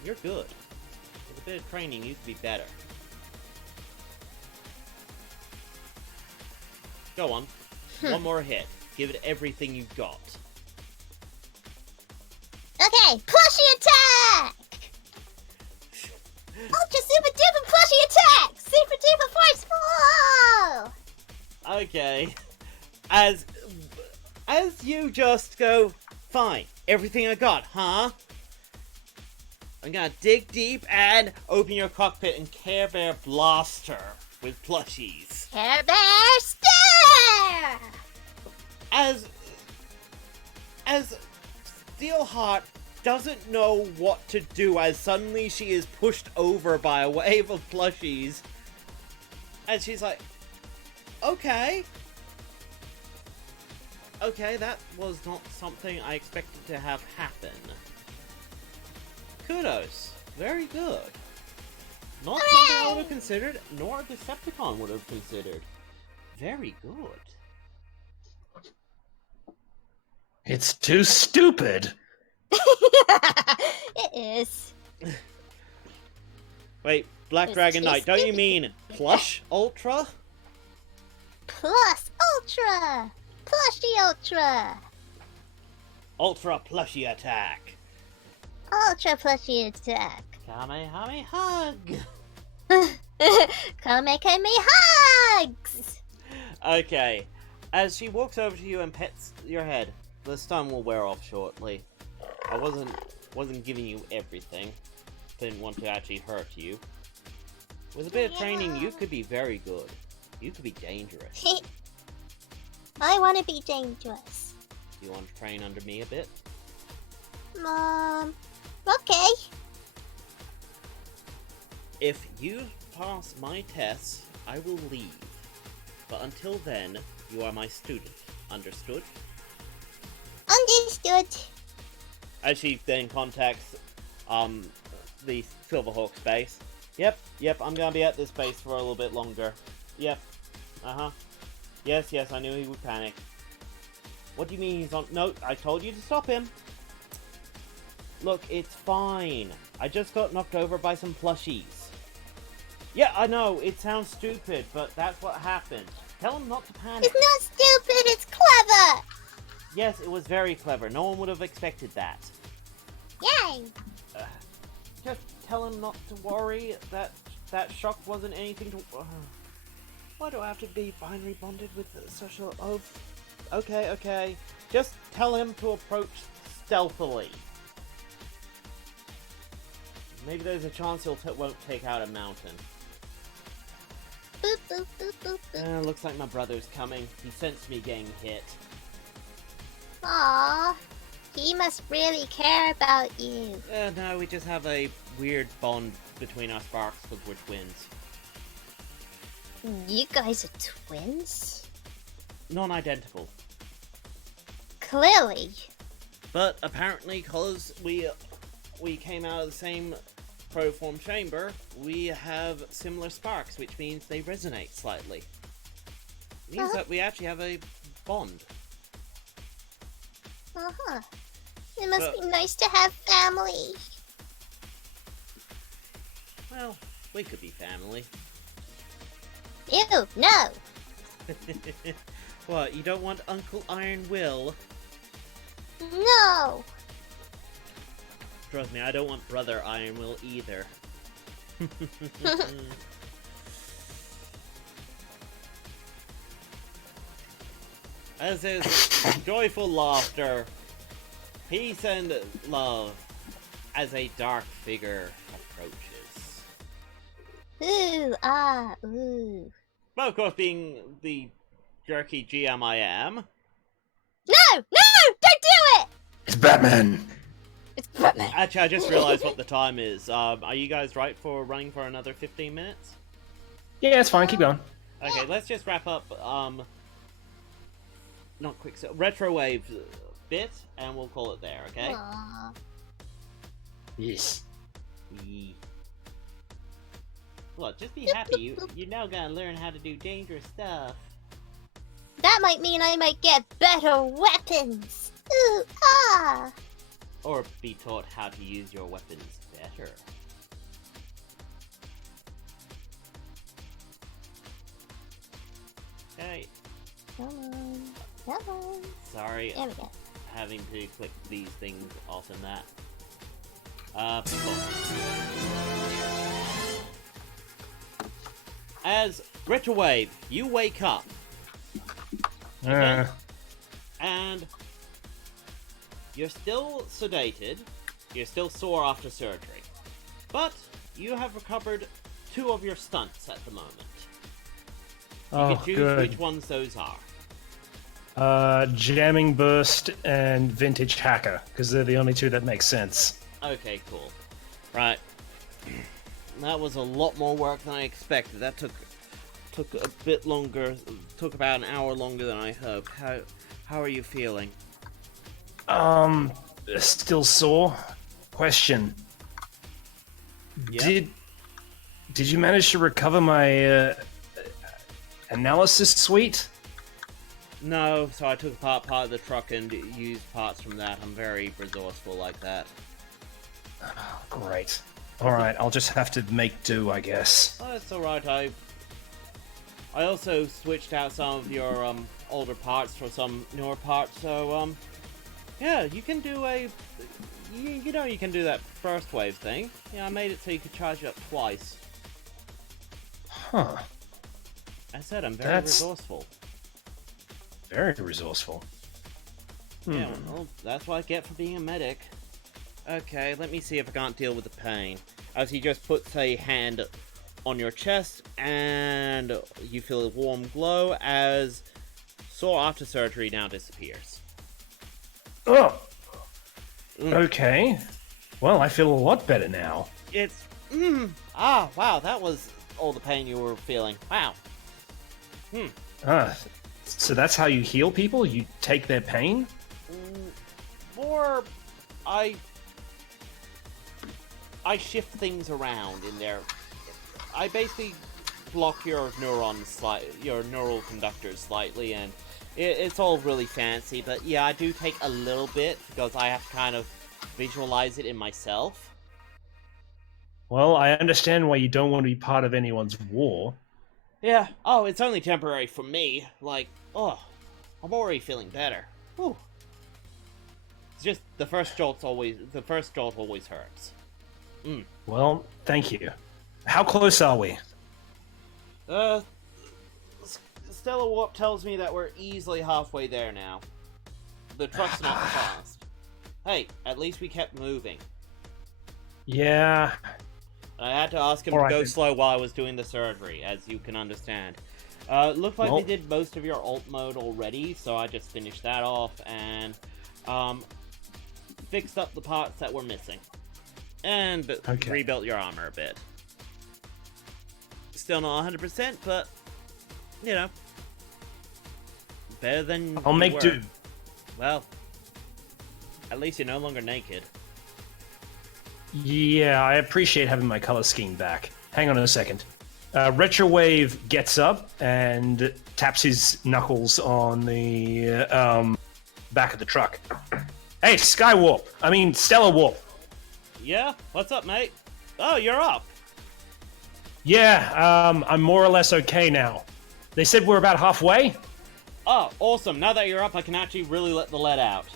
You're good. With a bit of training, you could be better. Go on. One more hit. Give it everything you've got. Okay, plushie attack! Ultra super duper plushie attack! Super duper force ball! Okay. As you just go, fine, everything I got, huh? I'm gonna dig deep and open your cockpit and Care Bear blast her with plushies. Care Bear stare! As Steelheart doesn't know what to do as suddenly she is pushed over by a wave of plushies. And she's like, okay. Okay, that was not something I expected to have happen. Kudos. Very good. Not something I would have considered, nor a Decepticon would have considered. Very good. It's too stupid. It is. Wait, Black It's Dragon Knight, don't you stupid. mean Plush Ultra? Plus Ultra! Plushie Ultra! Ultra Plushie Attack. Ultra plushie attack. Kamehameha Hug. Come make me hugs! Okay, as she walks over to you and pets your head, the stun will wear off shortly. I wasn't giving you everything. Didn't want to actually hurt you. With a bit of training, you could be very good. You could be dangerous. I want to be dangerous. You want to train under me a bit? Okay. If you pass my tests, I will leave. But until then, you are my student. Understood? Understood. As she then contacts the Silverhawks base. Yep, I'm gonna be at this base for a little bit longer. Yep. Yes, I knew he would panic. What do you mean he's on? No, I told you to stop him. Look, it's fine. I just got knocked over by some plushies. Yeah, I know, it sounds stupid, but that's what happened. Tell him not to panic. It's not stupid, it's clever! Yes, it was very clever. No one would have expected that. Yay! Just tell him not to worry. That shock wasn't anything to. Why do I have to be binary bonded with such a? Oh, okay. Just tell him to approach stealthily. Maybe there's a chance he'll won't take out a mountain. Boop, boop, boop, boop, boop. Looks like my brother's coming. He sensed me getting hit. Aww. He must really care about you. No, we just have a weird bond between our sparks because we're twins. You guys are twins? Non-identical. Clearly. But apparently, because we came out of the same protoform chamber, we have similar sparks, which means they resonate slightly. It means that we actually have a bond. Uh-huh. It must be nice to have family. Well, we could be family. Ew, no! What, you don't want Uncle Iron Will? No! Trust me, I don't want Brother Iron Will either. As is joyful laughter, peace and love, as a dark figure approaches. Ooh, ah, ooh. But of course, being the jerky GM I am... No! No! Don't do it! It's Batman. It's Batman. Actually, I just realized what the time is. Are you guys right for running for another 15 minutes? Yeah, it's fine. Keep going. Okay, let's just wrap up, not quick, so retro wave bit, and we'll call it there, okay? Aww. Yes. Yee. Look, just be happy. You're now gonna learn how to do dangerous stuff. That might mean I might get better weapons. Ooh, ah. Or be taught how to use your weapons better. Okay, Come on. Come on. sorry, There we go. having to click these things off and that. As Retro Wave, you wake up. And you're still sedated, you're still sore after surgery, but you have recovered 2 of your stunts at the moment. You Oh, can choose good. which ones those are. Jamming Burst and Vintage Hacker, because they're the only 2 that make sense. Okay, cool. Right. That was a lot more work than I expected. That took a bit longer, took about an hour longer than I hoped. How are you feeling? Still sore? Question. Yep. Did you manage to recover my analysis suite? No, so I took apart part of the truck and used parts from that. I'm very resourceful like that. Great. Alright, I'll just have to make do, I guess. Oh, it's alright. I also switched out some of your older parts for some newer parts, so yeah, you can do you know you can do that first wave thing. Yeah, I made it so you could charge it up twice. Huh. I said I'm very That's- resourceful. Very resourceful. Yeah, well, that's what I get for being a medic. Okay, let me see if I can't deal with the pain. As he just puts a hand on your chest, and you feel a warm glow as sore after surgery now disappears. Oh! Okay. Well, I feel a lot better now. It's... wow, that was all the pain you were feeling. Wow. So that's how you heal people? You take their pain? More... I shift things around in there. I basically block your neurons your neural conductors slightly, and it's all really fancy, but yeah, I do take a little bit, because I have to kind of visualize it in myself. Well, I understand why you don't want to be part of anyone's war. Yeah, oh, it's only temporary for me. Like, oh, I'm already feeling better. Whew. It's just the first jolt always hurts. Well, thank you. How close are we? Stellar Warp tells me that we're easily halfway there now. The truck's not fast. Hey, at least we kept moving. Yeah. I had to ask him to go slow while I was doing the surgery, as you can understand. Looked like we did most of your alt mode already, so I just finished that off and fixed up the parts that were missing. And rebuilt your armor a bit. Still not 100%, but, you know, better than I'll make do. Well, at least you're no longer naked. Yeah, I appreciate having my color scheme back. Hang on a second. Retrowave gets up and taps his knuckles on the back of the truck. Hey, Stellar Warp. Yeah? What's up, mate? Oh, you're up. Yeah, I'm more or less okay now. They said we're about halfway? Oh, awesome. Now that you're up, I can actually really let the lead out.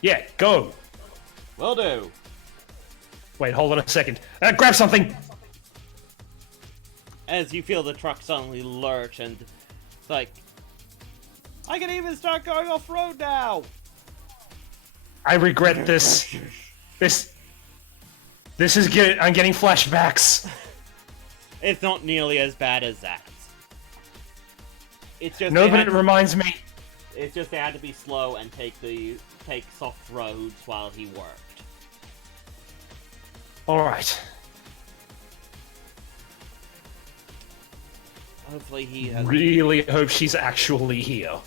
Yeah, go. Will do. Wait, hold on a second. Grab something! As you feel the truck suddenly lurch, and it's like, I can even start going off-road now! I regret this. This is good. I'm getting flashbacks. It's not nearly as bad as that. It's just no, but it reminds me. It's just they had to be slow and take soft roads while he worked. Alright. Hopefully he has... Really hope she's actually here.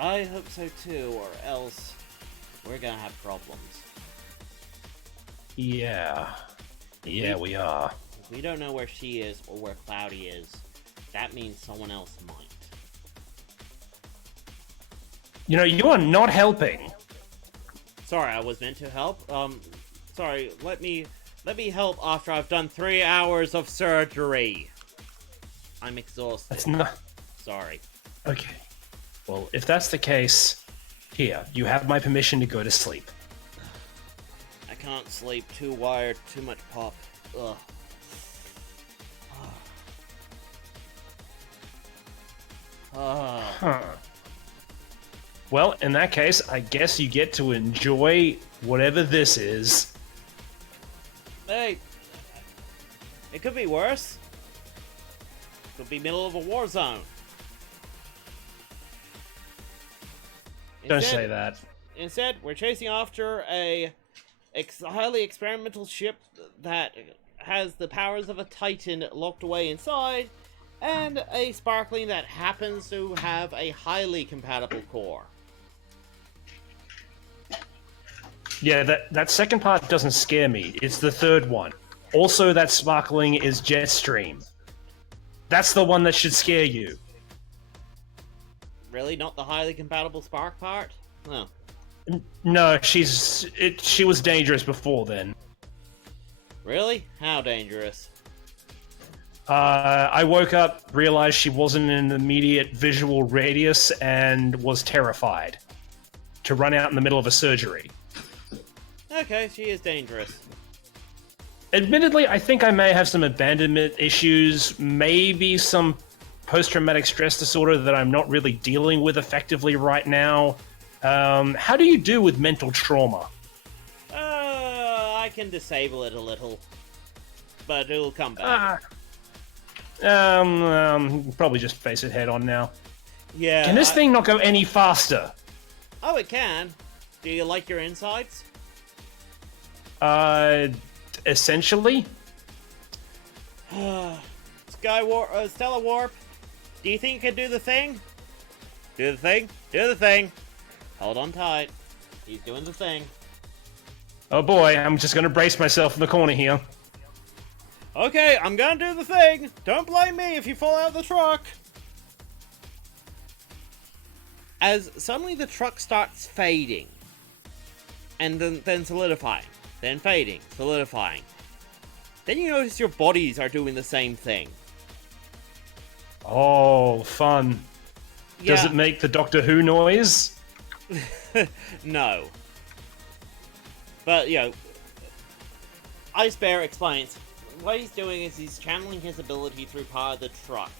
I hope so too, or else we're gonna have problems. Yeah. Yeah, we are. If we don't know where she is or where Cloudy is, that means someone else might. You know, you are not helping. Sorry, I was meant to help. Sorry, let me help after I've done 3 hours of surgery. I'm exhausted. That's not... Sorry. Okay. Well, if that's the case, here, you have my permission to go to sleep. I can't sleep. Too wired. Too much pop. Ugh. Huh. Well, in that case, I guess you get to enjoy whatever this is. Hey, it could be worse. Could be middle of a war zone. Don't say that. Instead, we're chasing after a highly experimental ship that has the powers of a Titan locked away inside, and a Sparkling that happens to have a highly compatible core. Yeah, that second part doesn't scare me. It's the third one. Also, that Sparkling is JetStream. That's the one that should scare you. Really? Not the highly compatible Spark part? No. No, she was dangerous before then. Really? How dangerous? I woke up, realized she wasn't in an immediate visual radius, and was terrified to run out in the middle of a surgery. Okay, she is dangerous. Admittedly, I think I may have some abandonment issues, maybe some post-traumatic stress disorder that I'm not really dealing with effectively right now. How do you do with mental trauma? I can disable it a little, but it'll come back. Probably just face it head on now. Yeah. Can this thing not go any faster? Oh, it can. Do you like your insides? Essentially. Stellar Warp, do you think you can do the thing? Do the thing? Do the thing! Hold on tight. He's doing the thing. Oh boy, I'm just gonna brace myself in the corner here. Okay, I'm gonna do the thing! Don't blame me if you fall out of the truck! As suddenly the truck starts fading. And then solidifying. Then fading. Solidifying. Then you notice your bodies are doing the same thing. Oh, fun. Yeah. Does it make the Doctor Who noise? No. But, you know, Ice Bear explains what he's doing is he's channeling his ability through power of the truck,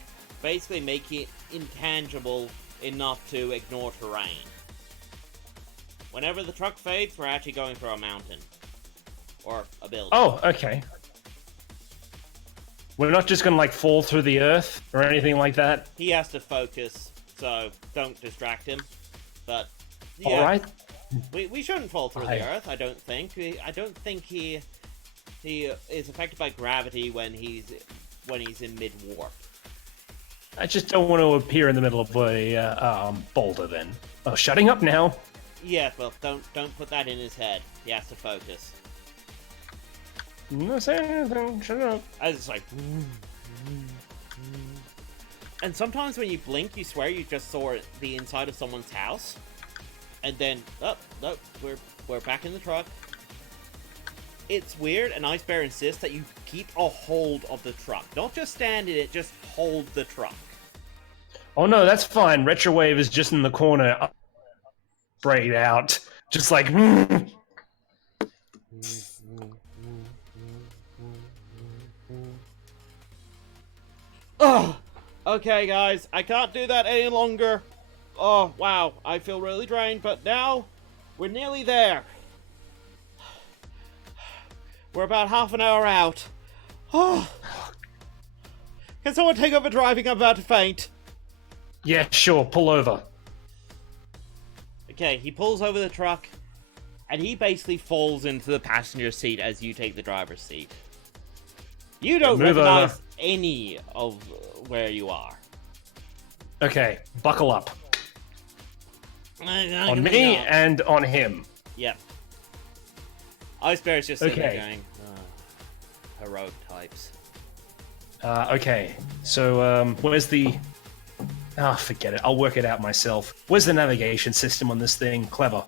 basically making it intangible enough to ignore terrain. Whenever the truck fades, we're actually going through a mountain. Or a building. Oh, okay. We're not just gonna, like, fall through the earth or anything like that? He has to focus, so don't distract him. But, yeah. Alright. We shouldn't fall through the earth, I don't think. I don't think he is affected by gravity when he's in mid-warp. I just don't want to appear in the middle of a boulder then. Oh, shutting up now. Yeah, well, don't put that in his head. He has to focus. No saying anything, shut up. As it's like... And sometimes when you blink, you swear you just saw the inside of someone's house. And then, oh, no, we're back in the truck. It's weird, and Ice Bear insists that you keep a hold of the truck. Don't just stand in it, just hold the truck. Oh no, that's fine. Retrowave is just in the corner, sprayed out. Just like... Oh, okay, guys, I can't do that any longer. Oh, wow, I feel really drained, but now we're nearly there. We're about half an hour out. Oh, can someone take over driving? I'm about to faint. Yeah, sure, pull over. Okay, he pulls over the truck, and he basically falls into the passenger seat as you take the driver's seat. You don't recognize any of where you are. Okay, buckle up. On On me and on him. Yep. Ice Bear's just sitting there Okay. going, heroic types. Okay, so where's the... Ah, forget it. I'll work it out myself. Where's the navigation system on this thing? Clever.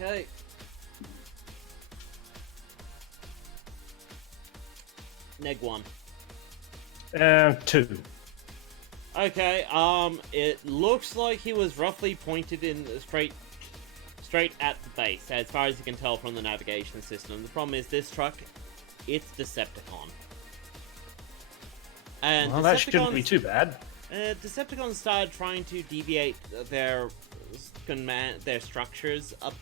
Okay. Neg 1. 2. Okay, it looks like he was roughly pointed in straight at the base, as far as you can tell from the navigation system. The problem is this truck, it's Decepticon. And Well, that shouldn't be too bad. Decepticons started trying to deviate their structures up,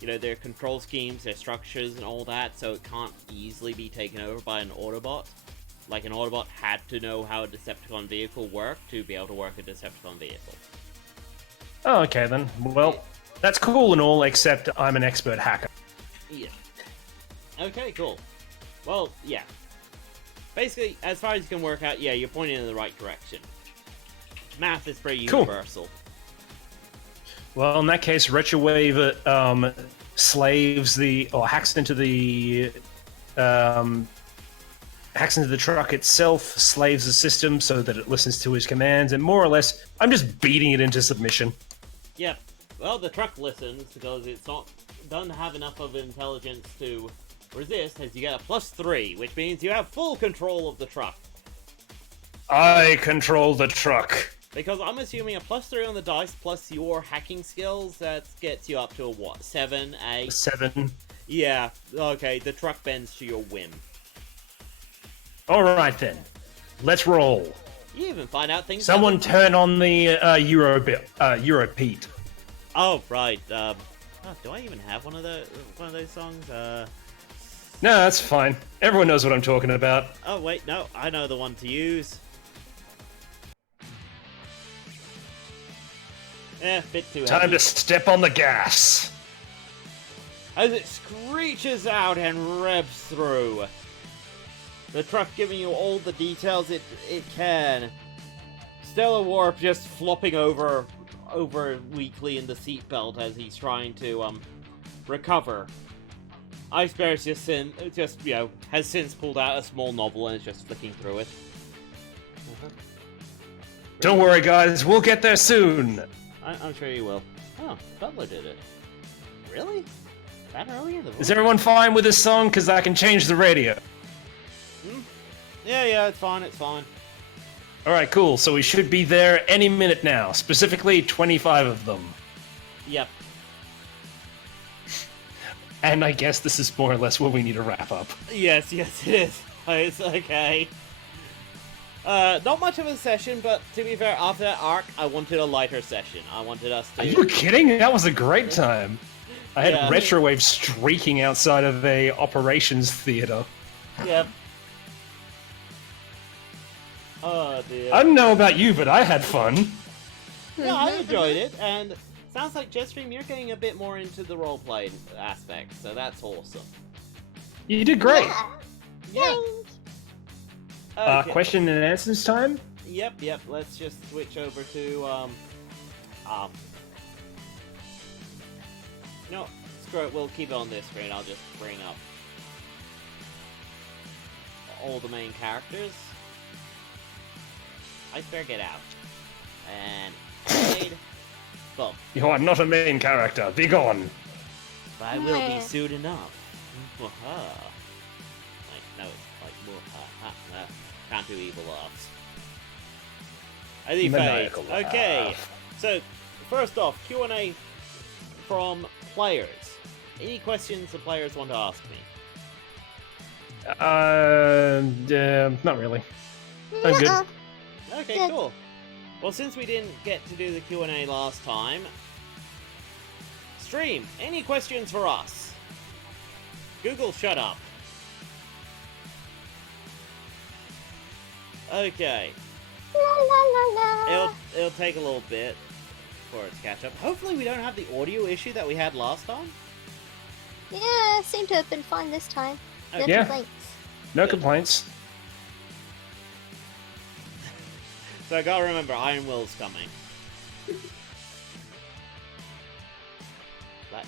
you know, their control schemes, their structures and all that, so it can't easily be taken over by an Autobot. Like, an Autobot had to know how a Decepticon vehicle worked to be able to work a Decepticon vehicle. Oh, okay then. Well, that's cool and all, except I'm an expert hacker. Yeah. Okay, cool. Well, yeah. Basically, as far as you can work out, yeah, you're pointing in the right direction. Math is pretty Cool. universal. Well, in that case, Retrowave slaves the... or hacks into the... hacks into the truck itself, slaves the system so that it listens to his commands, and more or less, I'm just beating it into submission. Yep. Well, the truck listens because doesn't have enough of intelligence to resist, as you get a +3, which means you have full control of the truck. I control the truck. Because I'm assuming a +3 on the dice plus your hacking skills, that gets you up to a what? 7, 8? 7. Yeah, okay, the truck bends to your whim. Alright then. Let's roll. You even find out things... Someone turn on the Eurobeat. Oh, right, oh, do I even have one of those songs? No, that's fine. Everyone knows what I'm talking about. Oh, wait, no, I know the one to use. Bit too Time heavy. to step on the gas. As it screeches out and revs through. The truck giving you all the details it can. Stellar Warp just flopping over weakly in the seatbelt as he's trying to recover. Ice Bear's just has since pulled out a small novel and is just flicking through it. Don't worry, guys. We'll get there soon. I'm sure you will. Oh, Butler did it. Really? That early in the Is everyone fine with this song? Because I can change the radio. Yeah, it's fine, it's fine. Alright, cool. So we should be there any minute now. Specifically, 25 of them. Yep. And I guess this is more or less where we need to wrap up. Yes, it is. It's okay. Not much of a session, but to be fair, after that arc, I wanted a lighter session. I wanted us to... Are you kidding? That was a great time. I had Yeah. Retrowave streaking outside of a operations theater. Yep. Oh, dear. I don't know about you, but I had fun. Yeah, I enjoyed it, and sounds like JetStream, you're getting a bit more into the roleplay aspect, so that's awesome. You did great. Yeah. Okay. Question and answers time? Yep. Let's just switch over to, No, screw it, we'll keep it on this screen, I'll just bring up all the main characters. Ice Bear, get out. And... Blade. Boom. You are not a main character. Be gone. But I will be soon enough. Waha. Like, no, it's like, waha. Can't do evil laughs. Maniacal Anyway, okay. laugh. So, first off, Q&A from players. Any questions the players want to ask me? Not really. I'm good. Okay, Good. cool. Well, since we didn't get to do the Q&A last time, Stream, any questions for us? Google, shut up. Okay. La la la la. It'll take a little bit for it to catch up. Hopefully we don't have the audio issue that we had last time. Yeah, seemed to have been fine this time. No Okay. Yeah. complaints. No complaints. So I gotta remember, Iron Will's coming.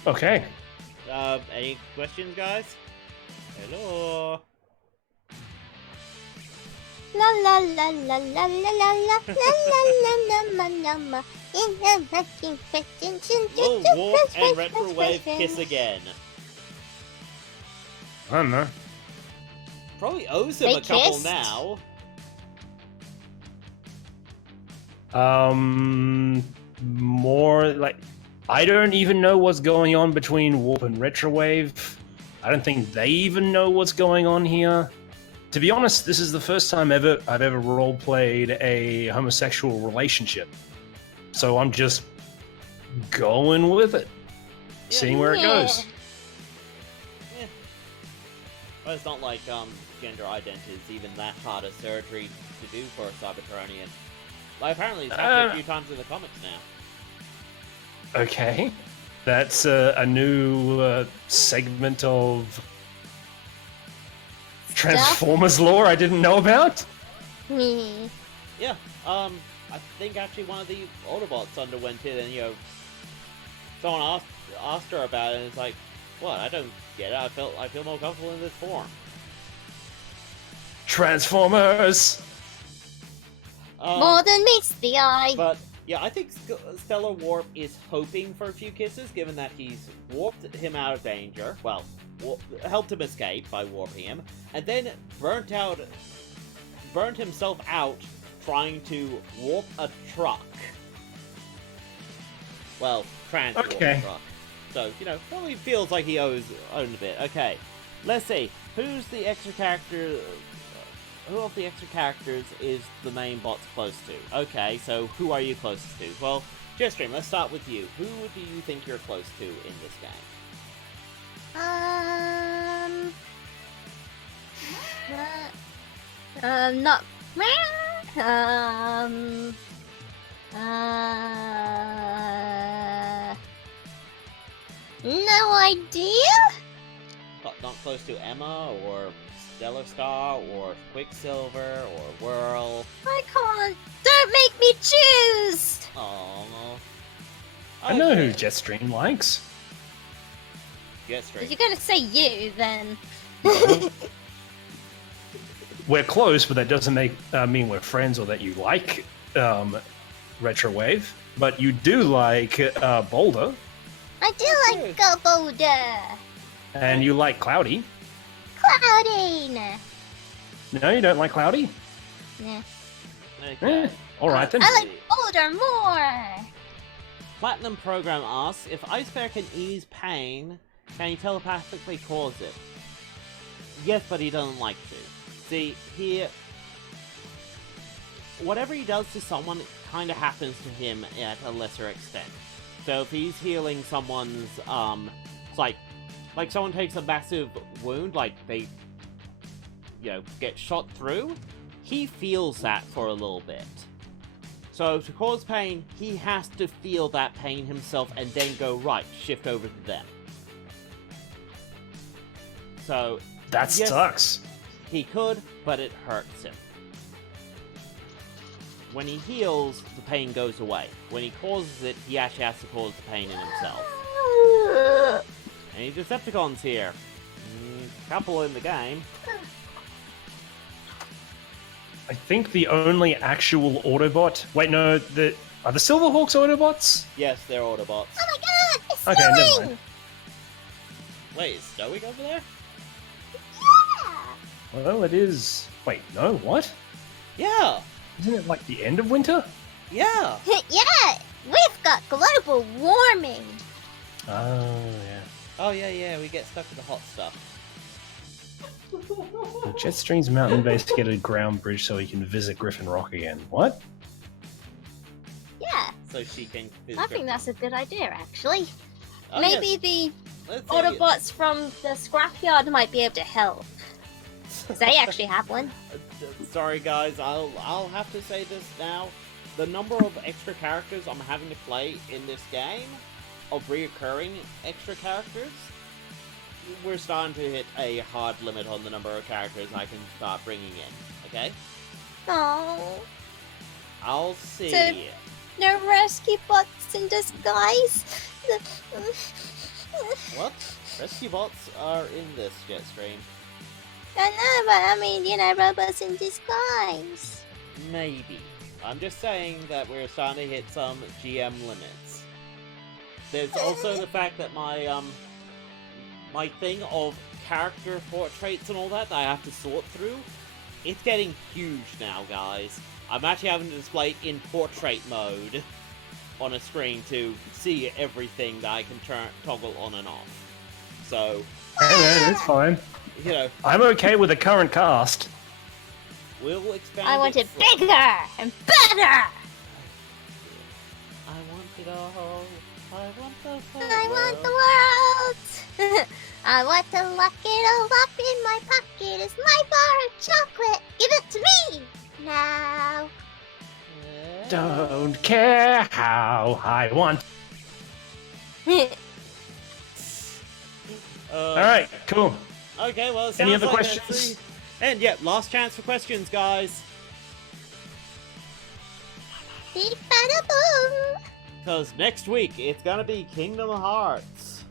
Okay. Any questions, guys? Hello? La la la la la la la la la la la la. In the vacuum question, Will Warp and Retrowave kiss again? I don't know. Probably owes him They a couple kissed? now. More like... I don't even know what's going on between Warp and Retrowave. I don't think they even know what's going on here. To be honest, this is the first time I've ever role-played a homosexual relationship. So I'm just going with it. Seeing where it goes. Yeah. Well, it's not like gender identity is even that hard a surgery to do for a Cybertronian. Like, apparently it's happened a few times in the comics now. Okay. That's a new segment of Transformers lore I didn't know about. Me. Yeah, I think actually one of the Autobots underwent it, and someone asked her about it, and it's like, what? I don't get it. I feel more comfortable in this form. Transformers. More than meets the eye. But yeah, I think Stellar Warp is hoping for a few kisses, given that he's warped him out of danger. Well, helped him escape by warping him, and then burnt himself out trying to warp a truck. Well, transport a truck. So, probably feels like he owned a bit. Okay, let's see. Who's the extra character? Who of the extra characters is the main bot's close to? Okay, so who are you closest to? Well, JetStream, let's start with you. Who do you think you're close to in this game? Not. No idea? Not close to Emma, or Stellar Star, or Quicksilver, or Whirl. I can't. Don't make me choose. Oh. I know who JetStream likes. JetStream. If you're gonna say you, then. We're close, but that doesn't mean we're friends or that you like Retrowave. But you do like Boulder, I do like Go Boulder. and you like Cloudy. Clouding. No, you don't like Cloudy? Yeah. Okay. Alright then. I like Boulder more. Platinum Program asks, if Ice Bear can ease pain, Can he telepathically cause it? Yes, but he doesn't like to. See, whatever he does to someone kind of happens to him at a lesser extent. So if he's healing someone's, it's like someone takes a massive wound, like they, get shot through, he feels that for a little bit. So to cause pain, he has to feel that pain himself and then go, right, shift over to them. So... That sucks. He could, but it hurts him. When he heals, the pain goes away. When he causes it, he actually has to cause the pain in himself. Any Decepticons here? Couple in the game. I think the only actual Autobot... Wait, no, are the Silverhawks Autobots? Yes, they're Autobots. Oh my god, it's snowing! Okay, never mind. Wait, is snowing over there? Yeah! Well, it is... Wait, no, what? Yeah! Isn't it like the end of winter? Yeah! Yeah! We've got global warming! Oh, yeah. Oh, yeah, we get stuck with the hot stuff. The JetStream's mountain base to get a ground bridge so he can visit Griffin Rock again. What? Yeah, So she can visit I think that's a good idea, actually. Oh, Maybe yes. the Let's say Autobots from the scrapyard might be able to help. 'Cause they actually have one. Sorry guys, I'll have to say this now. The number of extra characters I'm having to play in this game, of reoccurring extra characters, we're starting to hit a hard limit on the number of characters I can start bringing in, okay? Oh, I'll see. So- no rescue bots in disguise. What? Rescue bots are in this JetStream. I know, but I mean, robots in disguise. Maybe. I'm just saying that we're starting to hit some GM limits. There's also the fact that my thing of character portraits and all that I have to sort through, it's getting huge now, guys. I'm actually having to display it in portrait mode on a screen to see everything that I can toggle on and off. So, Hey man, it's fine. I'm okay with the current cast. we'll expand I want it slowly. bigger and better. I want it all. I want the whole I want world. the world. I want to lock it all up in my pocket. It's my bar of chocolate. Give it to me now. Don't care how I want. Alright, cool. Okay, well, it Any sounds other like questions? that's and yeah, last chance for questions, guys. Beep bada boom. Because next week it's gonna be Kingdom Hearts,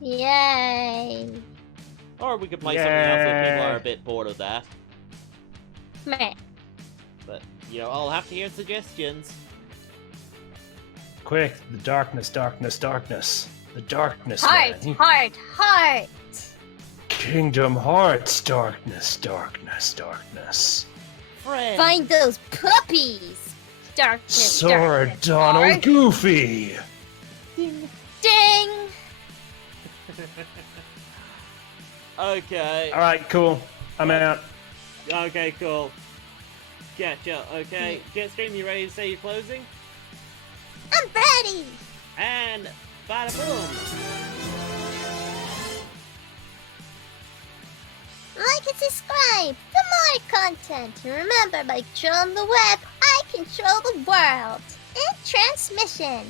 Yay. or we could play something else if people are a Yay. bit bored of that. Meh. But I'll have to hear suggestions. Quick, the darkness, darkness, darkness. The darkness, Heart, man. heart, heart. Kingdom Hearts, darkness, darkness, darkness. Friend. Find those puppies. Darkness, Sword darkness, Donald heart. Goofy. Ding. Okay. Alright, cool. I'm out. Okay, cool. Getcha. Okay, JetStream, you ready to say your closing? I'm ready. And bada boom. Like and subscribe for more content. And remember, by controlling the web, I control the world. And transmission.